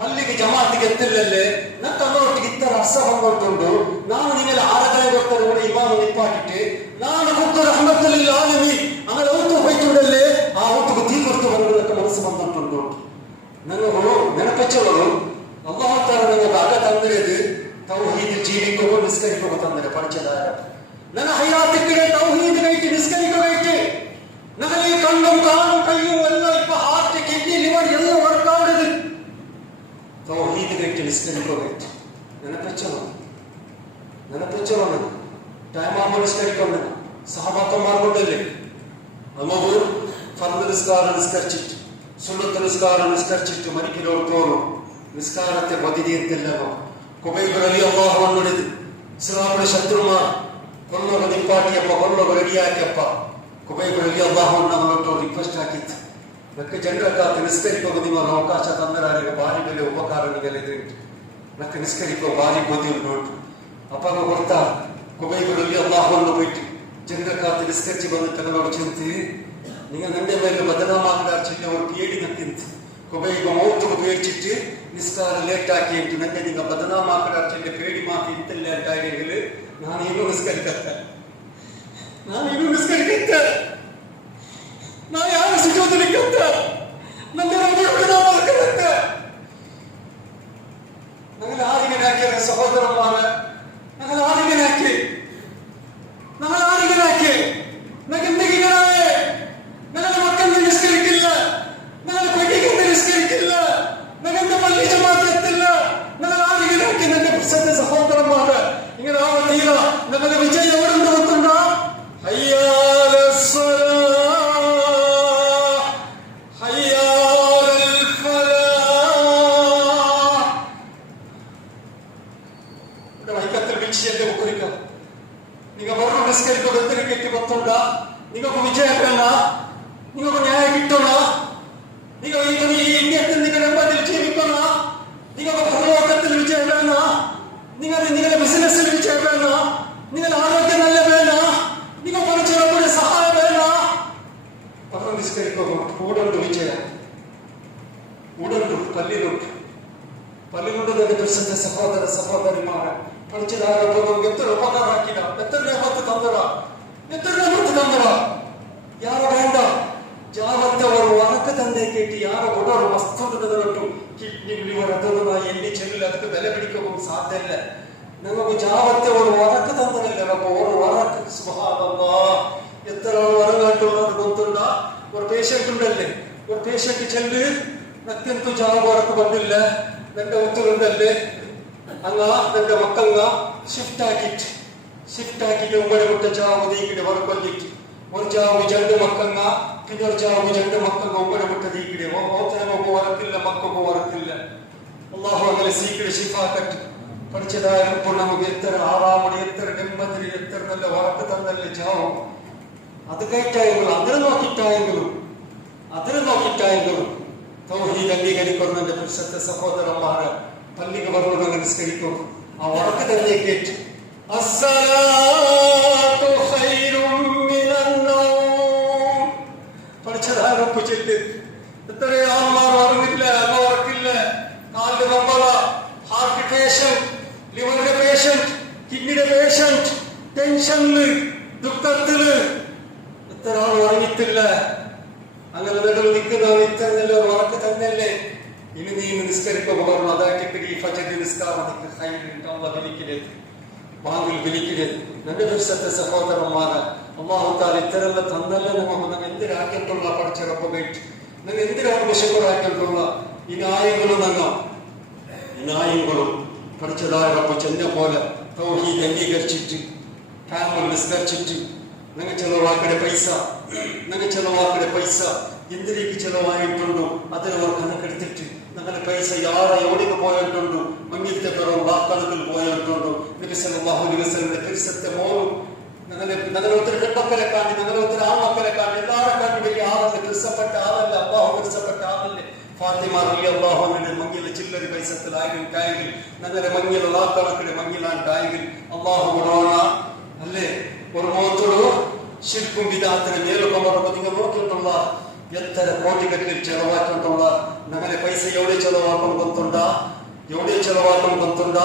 പള്ളിക്ക് ജമാഅത്തിക്ക് എത്തില്ലല്ലേ നിനക്ക് അങ്ങോട്ട് ഇത്ര അസഹം കൊണ്ടുണ്ടോ? നാം നിങ്ങൾ ആരതായ ഭക്തരുടെ കൂടെ ഇമാമ നിപ്പാട്ടിട്ട് നാണ് റഹ്മത്തുൽ ലിൽ ആലമീൻ അങ്ങനെ ഔത്തു പോയിട്ടുണ്ടല്ലേ, ആ ഔത്തുക്ക് തീ കൊടുത്തു പറഞ്ഞതൊക്കെ മനസ്സ് വന്നിട്ടുണ്ടോ? നിനപ്പച്ചോളൂ അല്ലാഹു തആല നിങ്ങൾക്ക് അക തന്നിരത് തൗഹീദിൽ ജീവിക്കുമ്പോൾ നിസ്കരിക്കുമ്പോൾ തന്നിര പഠിച്ചതായ നിങ്ങൾ ഹയാത്തിക്കിടെ തൗഹീദ് കഴിച്ച് നിസ്കരിക്കുകയായിട്ട് നിങ്ങൾ ഈ കണ്ണും കാലും കയ്യും എല്ലാം ഇപ്പൊ ഹാർട്ട് കിഡ്നി ലിവർ എല്ലാം വർക്കാവുന്നത് തൗഹീദ് കഴിച്ച് നിസ്കരിക്കുകയായിട്ട് നിനപ്പച്ചോളൂ ടൈം ആകുമ്പോൾ നിസ്കരിക്കണം. സഹബാക്കന്മാർ കൊണ്ടല്ലേ നമുക്ക് ഫർദ് നിസ്കാരം നിസ്കരിച്ചിട്ട് സുന്നത്ത് നിസ്കാരം നിസ്കരിച്ചിട്ട് മരിക്കലോട് തോന്നും നിസ്കാരത്തെ പതിതീർത്തില്ല. ഖുബൈബ് റളിയല്ലാഹു അൻഹു ഇസ്ലാമിന്റെ ശത്രുമാർ കൊല്ലൊക്കെ നിപ്പാട്ടിയപ്പ കൊല്ലൊക്കെ റെഡിയാക്കിയപ്പ ഖുബൈബ് റളിയല്ലാഹു അൻഹു അവരോട് റിക്വസ്റ്റ് ആക്കിയിട്ട് നക്ക് ಜನರಕಾತ ನಿಸ್ಕರಿಕೋ ನಿಮ್ಮ ಅವಕಾಶ ತಂದರಾರಿಗೆ ಬಾಲಿಗೆ ಉಪಕಾರಗಳಿದೆ ನಕ್ಕೆ ನಿಸ್ಕರಿಕೋ ಬಾಲಿ ಗೋದಿ ನೋಟು ಅಪ್ಪ ಕೊಡ್ತಾ ഖുബൈബ് റളിയല്ലാഹു അൻഹു പോയിട്ട് ಜನರಕಾತ ನಿಸ್ಕರಿಸಿ ಬಂದು ತಗೊಂಡು ಚಿಂತಿ നിങ്ങൾ നിന്റെ മേലെ ബദനാമാക്കിന്റെ ഒരു പേടി നത്തിന്ത് ഖുബൈബ് മൗത്തുക്ക് പേടിച്ചിട്ട് നിസ്കാരം ലേറ്റാക്കിയിട്ട് നിന്നെ നിങ്ങൾ ബദനാമാക്കിന്റെ പേടി മാറ്റി ഇത്തില്ല ഉണ്ടായെങ്കിൽ ഞാൻ ഇന്നും നിസ്കരിക്കത്ത ഞാൻ യാതൊരു സുജൂദിലിക്കത്ത നിന്റെ ഞങ്ങൾ ആരികനാക്കിയ സഹോദരന്മാരെ ഞങ്ങൾ ആരികനാക്കി ഞങ്ങൾ എന്തെങ്കിലായേ ഞങ്ങളുടെ മക്കൾ നിസ്കരിക്കില്ല, ഞങ്ങൾ പഠിക്കുന്ന നിസ്കരിക്കില്ല, ഞങ്ങളുടെ പള്ളി ജമാഅത്ത് എത്തില്ല, ഞങ്ങൾ ആരെങ്കിലാക്കി നിന്റെ പ്രസന്ന സഹോദരന്മാര് ഇങ്ങനെ ആവത്തീല. ഞങ്ങളുടെ വിജയം എവിടെ നോക്കണ്ട വൈക്കത്തിൽ വിളിച്ചെന്റെ കുറിക്കാം നിങ്ങൾ പറഞ്ഞു നിസ്കരിക്കുക എന്തിനു കെട്ടി പത്തുണ്ട നിങ്ങൾക്ക് വിജയം വേണ്ട, നിങ്ങൾക്ക് ന്യായം കിട്ടണ, നിങ്ങൾ ഈ ഇന്ത്യത്തിൽ നിങ്ങൾ എമ്പതിൽ ജീവിക്കണ, നിങ്ങൾക്ക് ഭരണത്തിൽ വിജയം വേണ, നിങ്ങളുടെ ബിസിനസ്സിൽ വിജയം വേണ, നിങ്ങളുടെ ആരോഗ്യം നല്ല വേണ, നിങ്ങൾ പഠിച്ചവരുടെ സഹായം വേണ. പറഞ്ഞു നിസ്കരിക്കുന്നു. കൂടുണ്ട് വിജയം, കൂടുണ്ട് പല്ലിലുണ്ട്. പല്ലിലുണ്ട് തന്നെ പ്രസിദ്ധ സഹോദര സഹോദരിമാരെ പഠിച്ചതാരൊപ്പം എത്ര ഉപകാരാക്കില്ല, എത്ര നേമത്ത് തന്നറ, എത്ര നേമത്ത് തന്നറ. ಯಾರು ಬೇಡ ಜಾವತ್ತವರು ಒನಕ್ಕೆ ತಂದೆ ಕೇಟಿ ಯಾರ ಕೊಡೋರು ಮಸ್ತುಟ್ಟು ಕಿಡ್ನಿ ಲಿವರ್ ಅದನ್ನು ಎಲ್ಲಿ ಚೆಲ್ಲ ಅದಕ್ಕೆ ಬೆಲೆ ಬಿಡಿಕೋಬಹುದು ಸಾಧ್ಯ ಇಲ್ಲ. ನಮಗೂ ಜಾವತ್ತವರು ಒನಕ್ಕೆ ತಂದರಲ್ಲ ಅವರು ಒನಕ್ಕೆ സുബ്ഹാനല്ലാഹ് എത്ര വരങ്ങാട്ടുള്ളത് ಗೊತ್ತುണ്ട. ഒരു പേഷ്യന്റ് ഉണ്ടല്ലേ, ഒരു പേഷ്യന്റ് ചെല്ല് നത്യന്തു ജാവ വർക്ക് ಬಂದಿಲ್ಲ, ನನ್ನ ಉತ್ತರದಲ್ಲೇ ಅಂಗ ನನ್ನ ಮಕ್ಕಂಗ ಶಿಫ್ಟ್ ಆಗಿಟ್ಟು ಉಂಬಡೆ ಮುಟ್ಟ ಜಾವದಿ ಈ ಕಡೆ ಹೊರಕೊಲ್ಲಿಟ್ಟು ഒരു ജാവ് രണ്ട് മക്കങ്ങ, പിന്നെ ഒരു ജാവ് രണ്ട് മക്കങ്ങ ഒമ്പടെ മുട്ടത് ഈ കിടെ ഓത്തനമൊക്കെ വറക്കില്ല, മക്കൊക്കെ വറക്കില്ല. അള്ളാഹു അങ്ങനെ സീക്കിടെ ശിഫാക്കട്ട് പഠിച്ചതായപ്പോൾ നമുക്ക് എത്ര ആറാമണി, എത്ര നെമ്മതിരി, എത്ര നല്ല വറക്ക് തന്നല്ലേ ജാവ്. അത് കയറ്റായെങ്കിലും അതിന് നോക്കിയിട്ടായെങ്കിലും തൗഹീദ് അംഗീകരിക്കുന്ന എന്റെ പുരുഷത്തെ സഹോദരന്മാരെ പള്ളിക്ക് പറഞ്ഞു നിസ്കരിക്കും. ആ വറക്ക് തന്നെ കേട്ട് പഠിച്ചതാരൊക്കെ ചെല്ല്. എത്രയോ ആൾമാർ അറിവില്ല, ഉറക്കില്ല, കാലിന്റെ നമ്പറ, ഹാർട്ട് പേഷ്യന്റ്, ലിവറിന്റെ പേഷ്യന്റ്, കിഡ്നിയുടെ പേഷ്യന്റ്, ടെൻഷനില്, ദുഃഖത്തില് എത്ര ആൾ ഉറങ്ങിത്തില്ല. അങ്ങനെ നിൽക്കുന്ന നിൽക്കുന്നല്ലോ ഉറക്ക് തന്നെയല്ലേ. ഇനി നീ നിസ്കരിക്കുമ്പോൾ പറഞ്ഞു അതാക്കിപ്പിടി ഫജർ നിസ്കാരം വിളിക്കരുത്, ബാങ്കിൽ വിളിക്കരുത്. എന്റെ ദിവസത്തെ സഹോദരന്മാരെ അള്ളാഹു താല ഇത്തരല്ല തന്നല്ല നമുക്ക് നിങ്ങൾ എന്തിനാക്കിയിട്ടുള്ള പഠിച്ചറപ്പ് പോയിട്ട് നിങ്ങൾ എന്തിനാണ് വിശക്കുറാക്കിയിട്ടുള്ള ഈ ന്യായങ്ങളും പഠിച്ചതായ റബ്ബ് ചെന്ന പോലെ തൗഹീദ് അംഗീകരിച്ചിട്ട് ഫാമിലി നിസ്കരിച്ചിട്ട് നിങ്ങൾ ചെലവാക്കടെ പൈസ എന്തിലേക്ക് ചെലവായിട്ടുണ്ടോ അതിനവർ കണക്കെടുത്തിട്ട് നിങ്ങളുടെ പൈസ യാറെ എവിടേക്ക് പോയിട്ടുണ്ടോ, മഞ്ഞത്തെ പിറവും വാക്കണക്കിൽ പോയിട്ടുണ്ടോ, നബി സല്ലല്ലാഹു അലൈഹി വസല്ലമയുടെ തിരുസത്തെ മോനും ഞങ്ങളെ ഒത്തിരി പെൺമക്കളെ കാണ്ടി, ഞങ്ങളെ ഒത്തിരി ആൺമക്കളെ കാണ്ടി, എല്ലാവരെ കാണ്ടി വലിയ ആളല്ലേ, തിരുസപ്പെട്ട ആളല്ലേ, അള്ളാഹു തിരുസപ്പെട്ട ആളല്ലേ. ഫാത്തിമ റളിയല്ലാഹു അൻഹയുടെ മഞ്ഞിലെ ചില്ലറി പൈസത്തിലായെങ്കിൽ ഞങ്ങളുടെ മഞ്ഞിലെ വാക്കണക്കിടെ മഞ്ഞിലാണ്ടായെങ്കിൽ അള്ളാഹു കൊറോണ അല്ലേ ഒരു മുഖത്തോട് ശിൽപ്പും വിധാത്തിന് മേലൊക്കെ പറയുമ്പോൾ നിങ്ങൾ നോക്കിയിട്ടുള്ള എത്ര കോടിക്കട്ടിൽ ചെലവാക്കിയിട്ടുള്ള ഞങ്ങളെ പൈസ എവിടെ ചെലവാക്കാൻ ಗೊತ್ತುಂಡ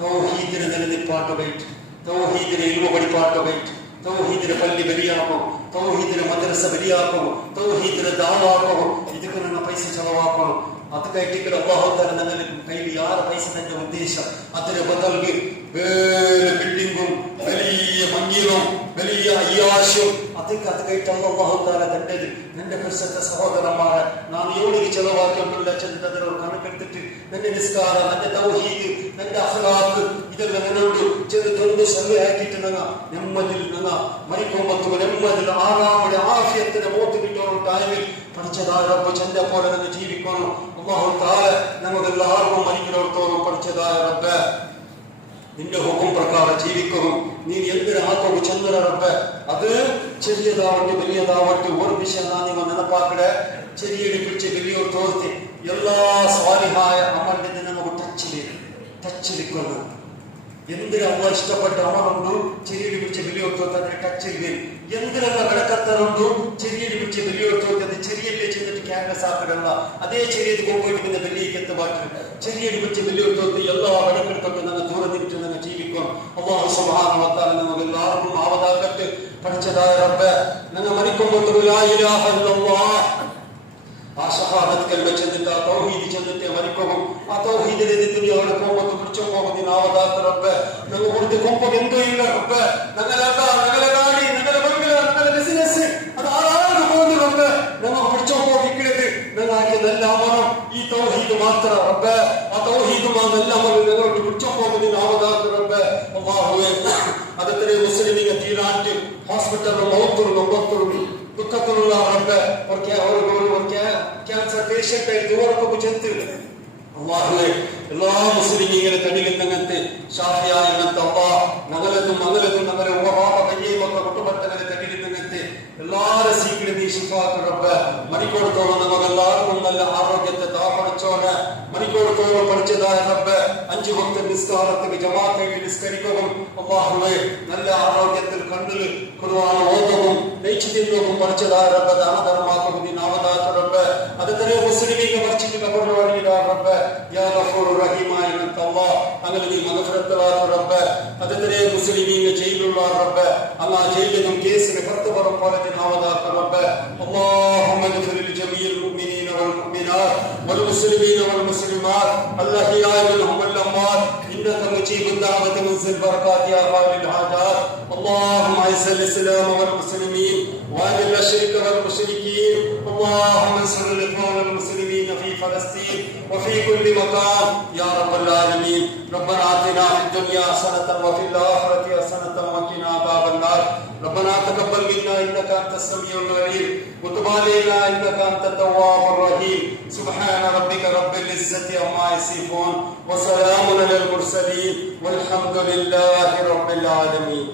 തൗഹീദിനെ നിലനിൽപ്പാട്ട് പോയിട്ട്, തൗഹീദിനെ ഇൽമു പഠിപ്പാട്ട് പോയിട്ട്, തൗഹീദിനെ പള്ളി ബലിയാക്കും, തൗഹീദിനെ മദ്രസ ബലിയാക്കും, തൗഹീദിനെ ദാവാക്കും. ಇದಕ್ಕೆ ನನ್ನ ಪೈಸೆ ചെലവാക്കണം. അത് കയറ്റിക്കൽ അള്ളാഹു തആല ഞങ്ങളുടെ കയ്യിൽ യാറെ പൈസ തന്റെ ഉദ്ദേശം അതിന് ബദൽക്ക് വേറെ ബിൽഡിങ്ങും വലിയ മഞ്ഞിലും വലിയ അയ്യാശും ಅದಕ್ಕೆ ಅದು ಕೈಟಲ್ಲ ಅಲ್ಲಾಹು ತಾಲ ತಂದೆದು ನನ್ನ ಪರಿಸತ್ತ ಸಹೋದರಮಾರೆ ನಾನು ಎವಳಿಗೆ ಚೆಲವಾಕಿಲ್ಲ ಚಂದದರವರು ಕಣಕ್ಕೆಡ್ತಿಟ್ಟು ನನ್ನ ನಿಸ್ಕಾರ, ನನ್ನ ತೌಹೀದ್, ನನ್ನ ಅಖಲಾಕ್ ಇದೆಲ್ಲ ನನ್ನೊಂದು ಚೆಂದೊಂದು ಸಭೆ ಹಾಕಿಟ್ಟು ನನ್ನ ನೆಮ್ಮದಿಲ್ ನನ್ನ ಮರಿಕೊಂಬತ್ತು ನೆಮ್ಮದಿಲ್ ಆರಾಮಡೆ ಆಫಿಯತ್ತಿನ ಮೂತು ಬಿಟ್ಟವರು ಟೈಮಿಲ್ പഠിച്ചതായ റബ്ബ് ചന്ത പോലെ തന്നെ ജീവിക്കണം. അല്ലാഹു തആല നമുക്കെല്ലാവർക്കും മരിക്കുന്നവർ തോറും പഠിച്ചതായ റബ്ബ് നിന്റെ ഹുക്കും പ്രകാരം ജീവിക്കണം. നീ എന്തിനാക്കും ചന്ദ്ര റബ്ബ്, അത് ചെറിയതാവട്ടെ വലിയതാവട്ടെ ഒരു വിഷയം നിങ്ങൾ ನೆನಪಾಕಡೆ ചെറിയടി പിടിച്ച് വലിയൊരു തോർത്തി എല്ലാ സ്വാലിഹായ അമലിന്റെ നമുക്ക് ടച്ചിലിക്കുന്നു. എന്തിനാ അള്ളാഹ് ഇഷ്ടപ്പെട്ട അമലുണ്ടു ചെറിയടി പിടിച്ച് വലിയൊരു തോർത്തി അതിന് ടച്ചിൽ എന്തിനെಲ್ಲ ಬೆಳಕತ್ತರುಂಟು ചെറിയടി പിടിച്ച് വലിയൊരു തോർത്തി അത് ചെറിയല്ലേ ചെന്നിട്ട് ക്യാൻവസ് ആക്കടല്ല അതേ ചെറിയത് പോയിട്ട് പിന്നെ വലിയ എത്തുമാറ്റം ചെറിയടി പിടിച്ച് വലിയൊരു തോർത്തി എല്ലാ വെടക്കെടുത്തൊക്കെ നമ്മൾ ദൂരെ നിന്നിട്ട് നമ്മൾ ജീവിക്കും. അല്ലാഹു സുബ്ഹാനഹു വ തആല നമുക്ക് എല്ലാവർക്കും ആവതാകട്ടെ. പഠിച്ചതായ റബ്ബ് നിങ്ങൾ മരിക്കുമ്പോൾ ലാ ഇലാഹ ഇല്ലല്ലാഹ് ആ ഷഹാദത്ത് കൽമ ചെന്നിട്ട് ആ തൗഹീദ് ചെന്നിട്ട് മരിക്കും. ആ തൗഹീദിലെ ദുനിയാവിലെ കോമ്പത്ത് പിടിച്ചു പോകുന്ന ആവതാത്ത റബ്ബ് നിങ്ങൾ കൊടുത്ത് കൊമ്പം എന്തോ ഇല്ല റബ്ബ്. ഞങ്ങളുടെ ഗാഡി, ഞങ്ങളുടെ ബംഗ്ല, ഞങ്ങളുടെ ബിസിനസ് അത് ആരാണ് പോകുന്നു റബ്ബ്. ഞങ്ങൾ പിടിച്ചോ പോകിക്കരുത്. ഞങ്ങൾക്ക് നല്ല അമരം ഈ തൗഹീദ് മാത്രം റബ്ബ്. ആ തൗഹീദ് നല്ല അമരം ഞങ്ങൾക്ക് പിടിച്ചോ പോകുന്ന ആവതാത്ത റബ്ബ്. അല്ലാഹുവേ അതത്രേ മുസ്ലിമിനെ തീരാറ്റ് ഹോസ്പിറ്റലിലും മൗത്തും നൊമ്പത്തും ദുഃഖത്തിലുള്ള റബ്ബ് ക്യാൻസർ പേഷ്യന്റ് ദൂരക്കൊക്കെ ചെത്ത് അള്ളാഹുവേ എല്ലാ മുസ്ലിമീങ്ങളെ തടിക്കുന്നങ്ങനത്തെ ഷാഫിയായ അങ്ങനത്തെ അള്ളാഹ് നഗലത്തും ഞങ്ങളെ ഉപഭാവ കയ്യേ മക്കളെ കുട്ടുപട്ടങ്ങളെ തടിക്കുന്നങ്ങനത്തെ എല്ലാവരും സീക്കിലും നീ ശിഫാക്ക് റബ്ബ്. മണിക്കൂടത്തോളം നമുക്കെല്ലാവർക്കും നല്ല ആരോഗ്യത്തെ താപടച്ചോന്. മണിക്കൂടത്തോളം പഠിച്ചതായ റബ്ബ് 5 വക്ത നിസ്കാരത്തിന് ജമാഅത്തായി നിസ്കരിക്കുകയും അല്ലാഹുവേ നല്ല ആരോഗ്യത്തിൽ കണ്ണിൽ ഖുർആൻ ഓതവും നെയ്ച്ചിതിന്നവും പഠിച്ചതായ റബ്ബ് ദാനധർമാക്കും നീ നാമദാത്ത റബ്ബ്. അതുതന്നെ മുസ്ലിമീങ്ങൾ മസ്ജിദ് കബറുകളിലാ റബ്ബ് യാ ഗഫൂർ റഹീമായ അല്ലാഹ് അങ്ങനെ നീ മഗ്ഫിറത്തുള്ള റബ്ബ്. അതുതന്നെ മുസ്ലിമീങ്ങൾ ജയിലുള്ള റബ്ബ് അല്ലാഹ് ജയിലിലും കേസിന് പുറത്തു വരും പോലെ നാമദാത്ത റബ്ബ്. اللهم اغفر لجميع المؤمنين والمؤمنات والمسلمين والمسلمات الأحياء منهم والأموات إنك مجيب الدعوة منزل البركات يا قاضي الحاجات. اللهم أعز الإسلام والمسلمين وأذل الشرك والمشركين. اللهم انصر الإخوان المسلمين في فلسطين وفي كل مكان يا رب العالمين. ربنا آتنا في الدنيا حسنة وفي الآخرة حسنة وقنا عذاب النار. ربنا تقبل منا إنك أنت السميع العليم وتب علينا إنك أنت التواب الرحيم. سبحان ربك رب العزة عما يصفون وسلام على المرسلين والحمد لله رب العالمين.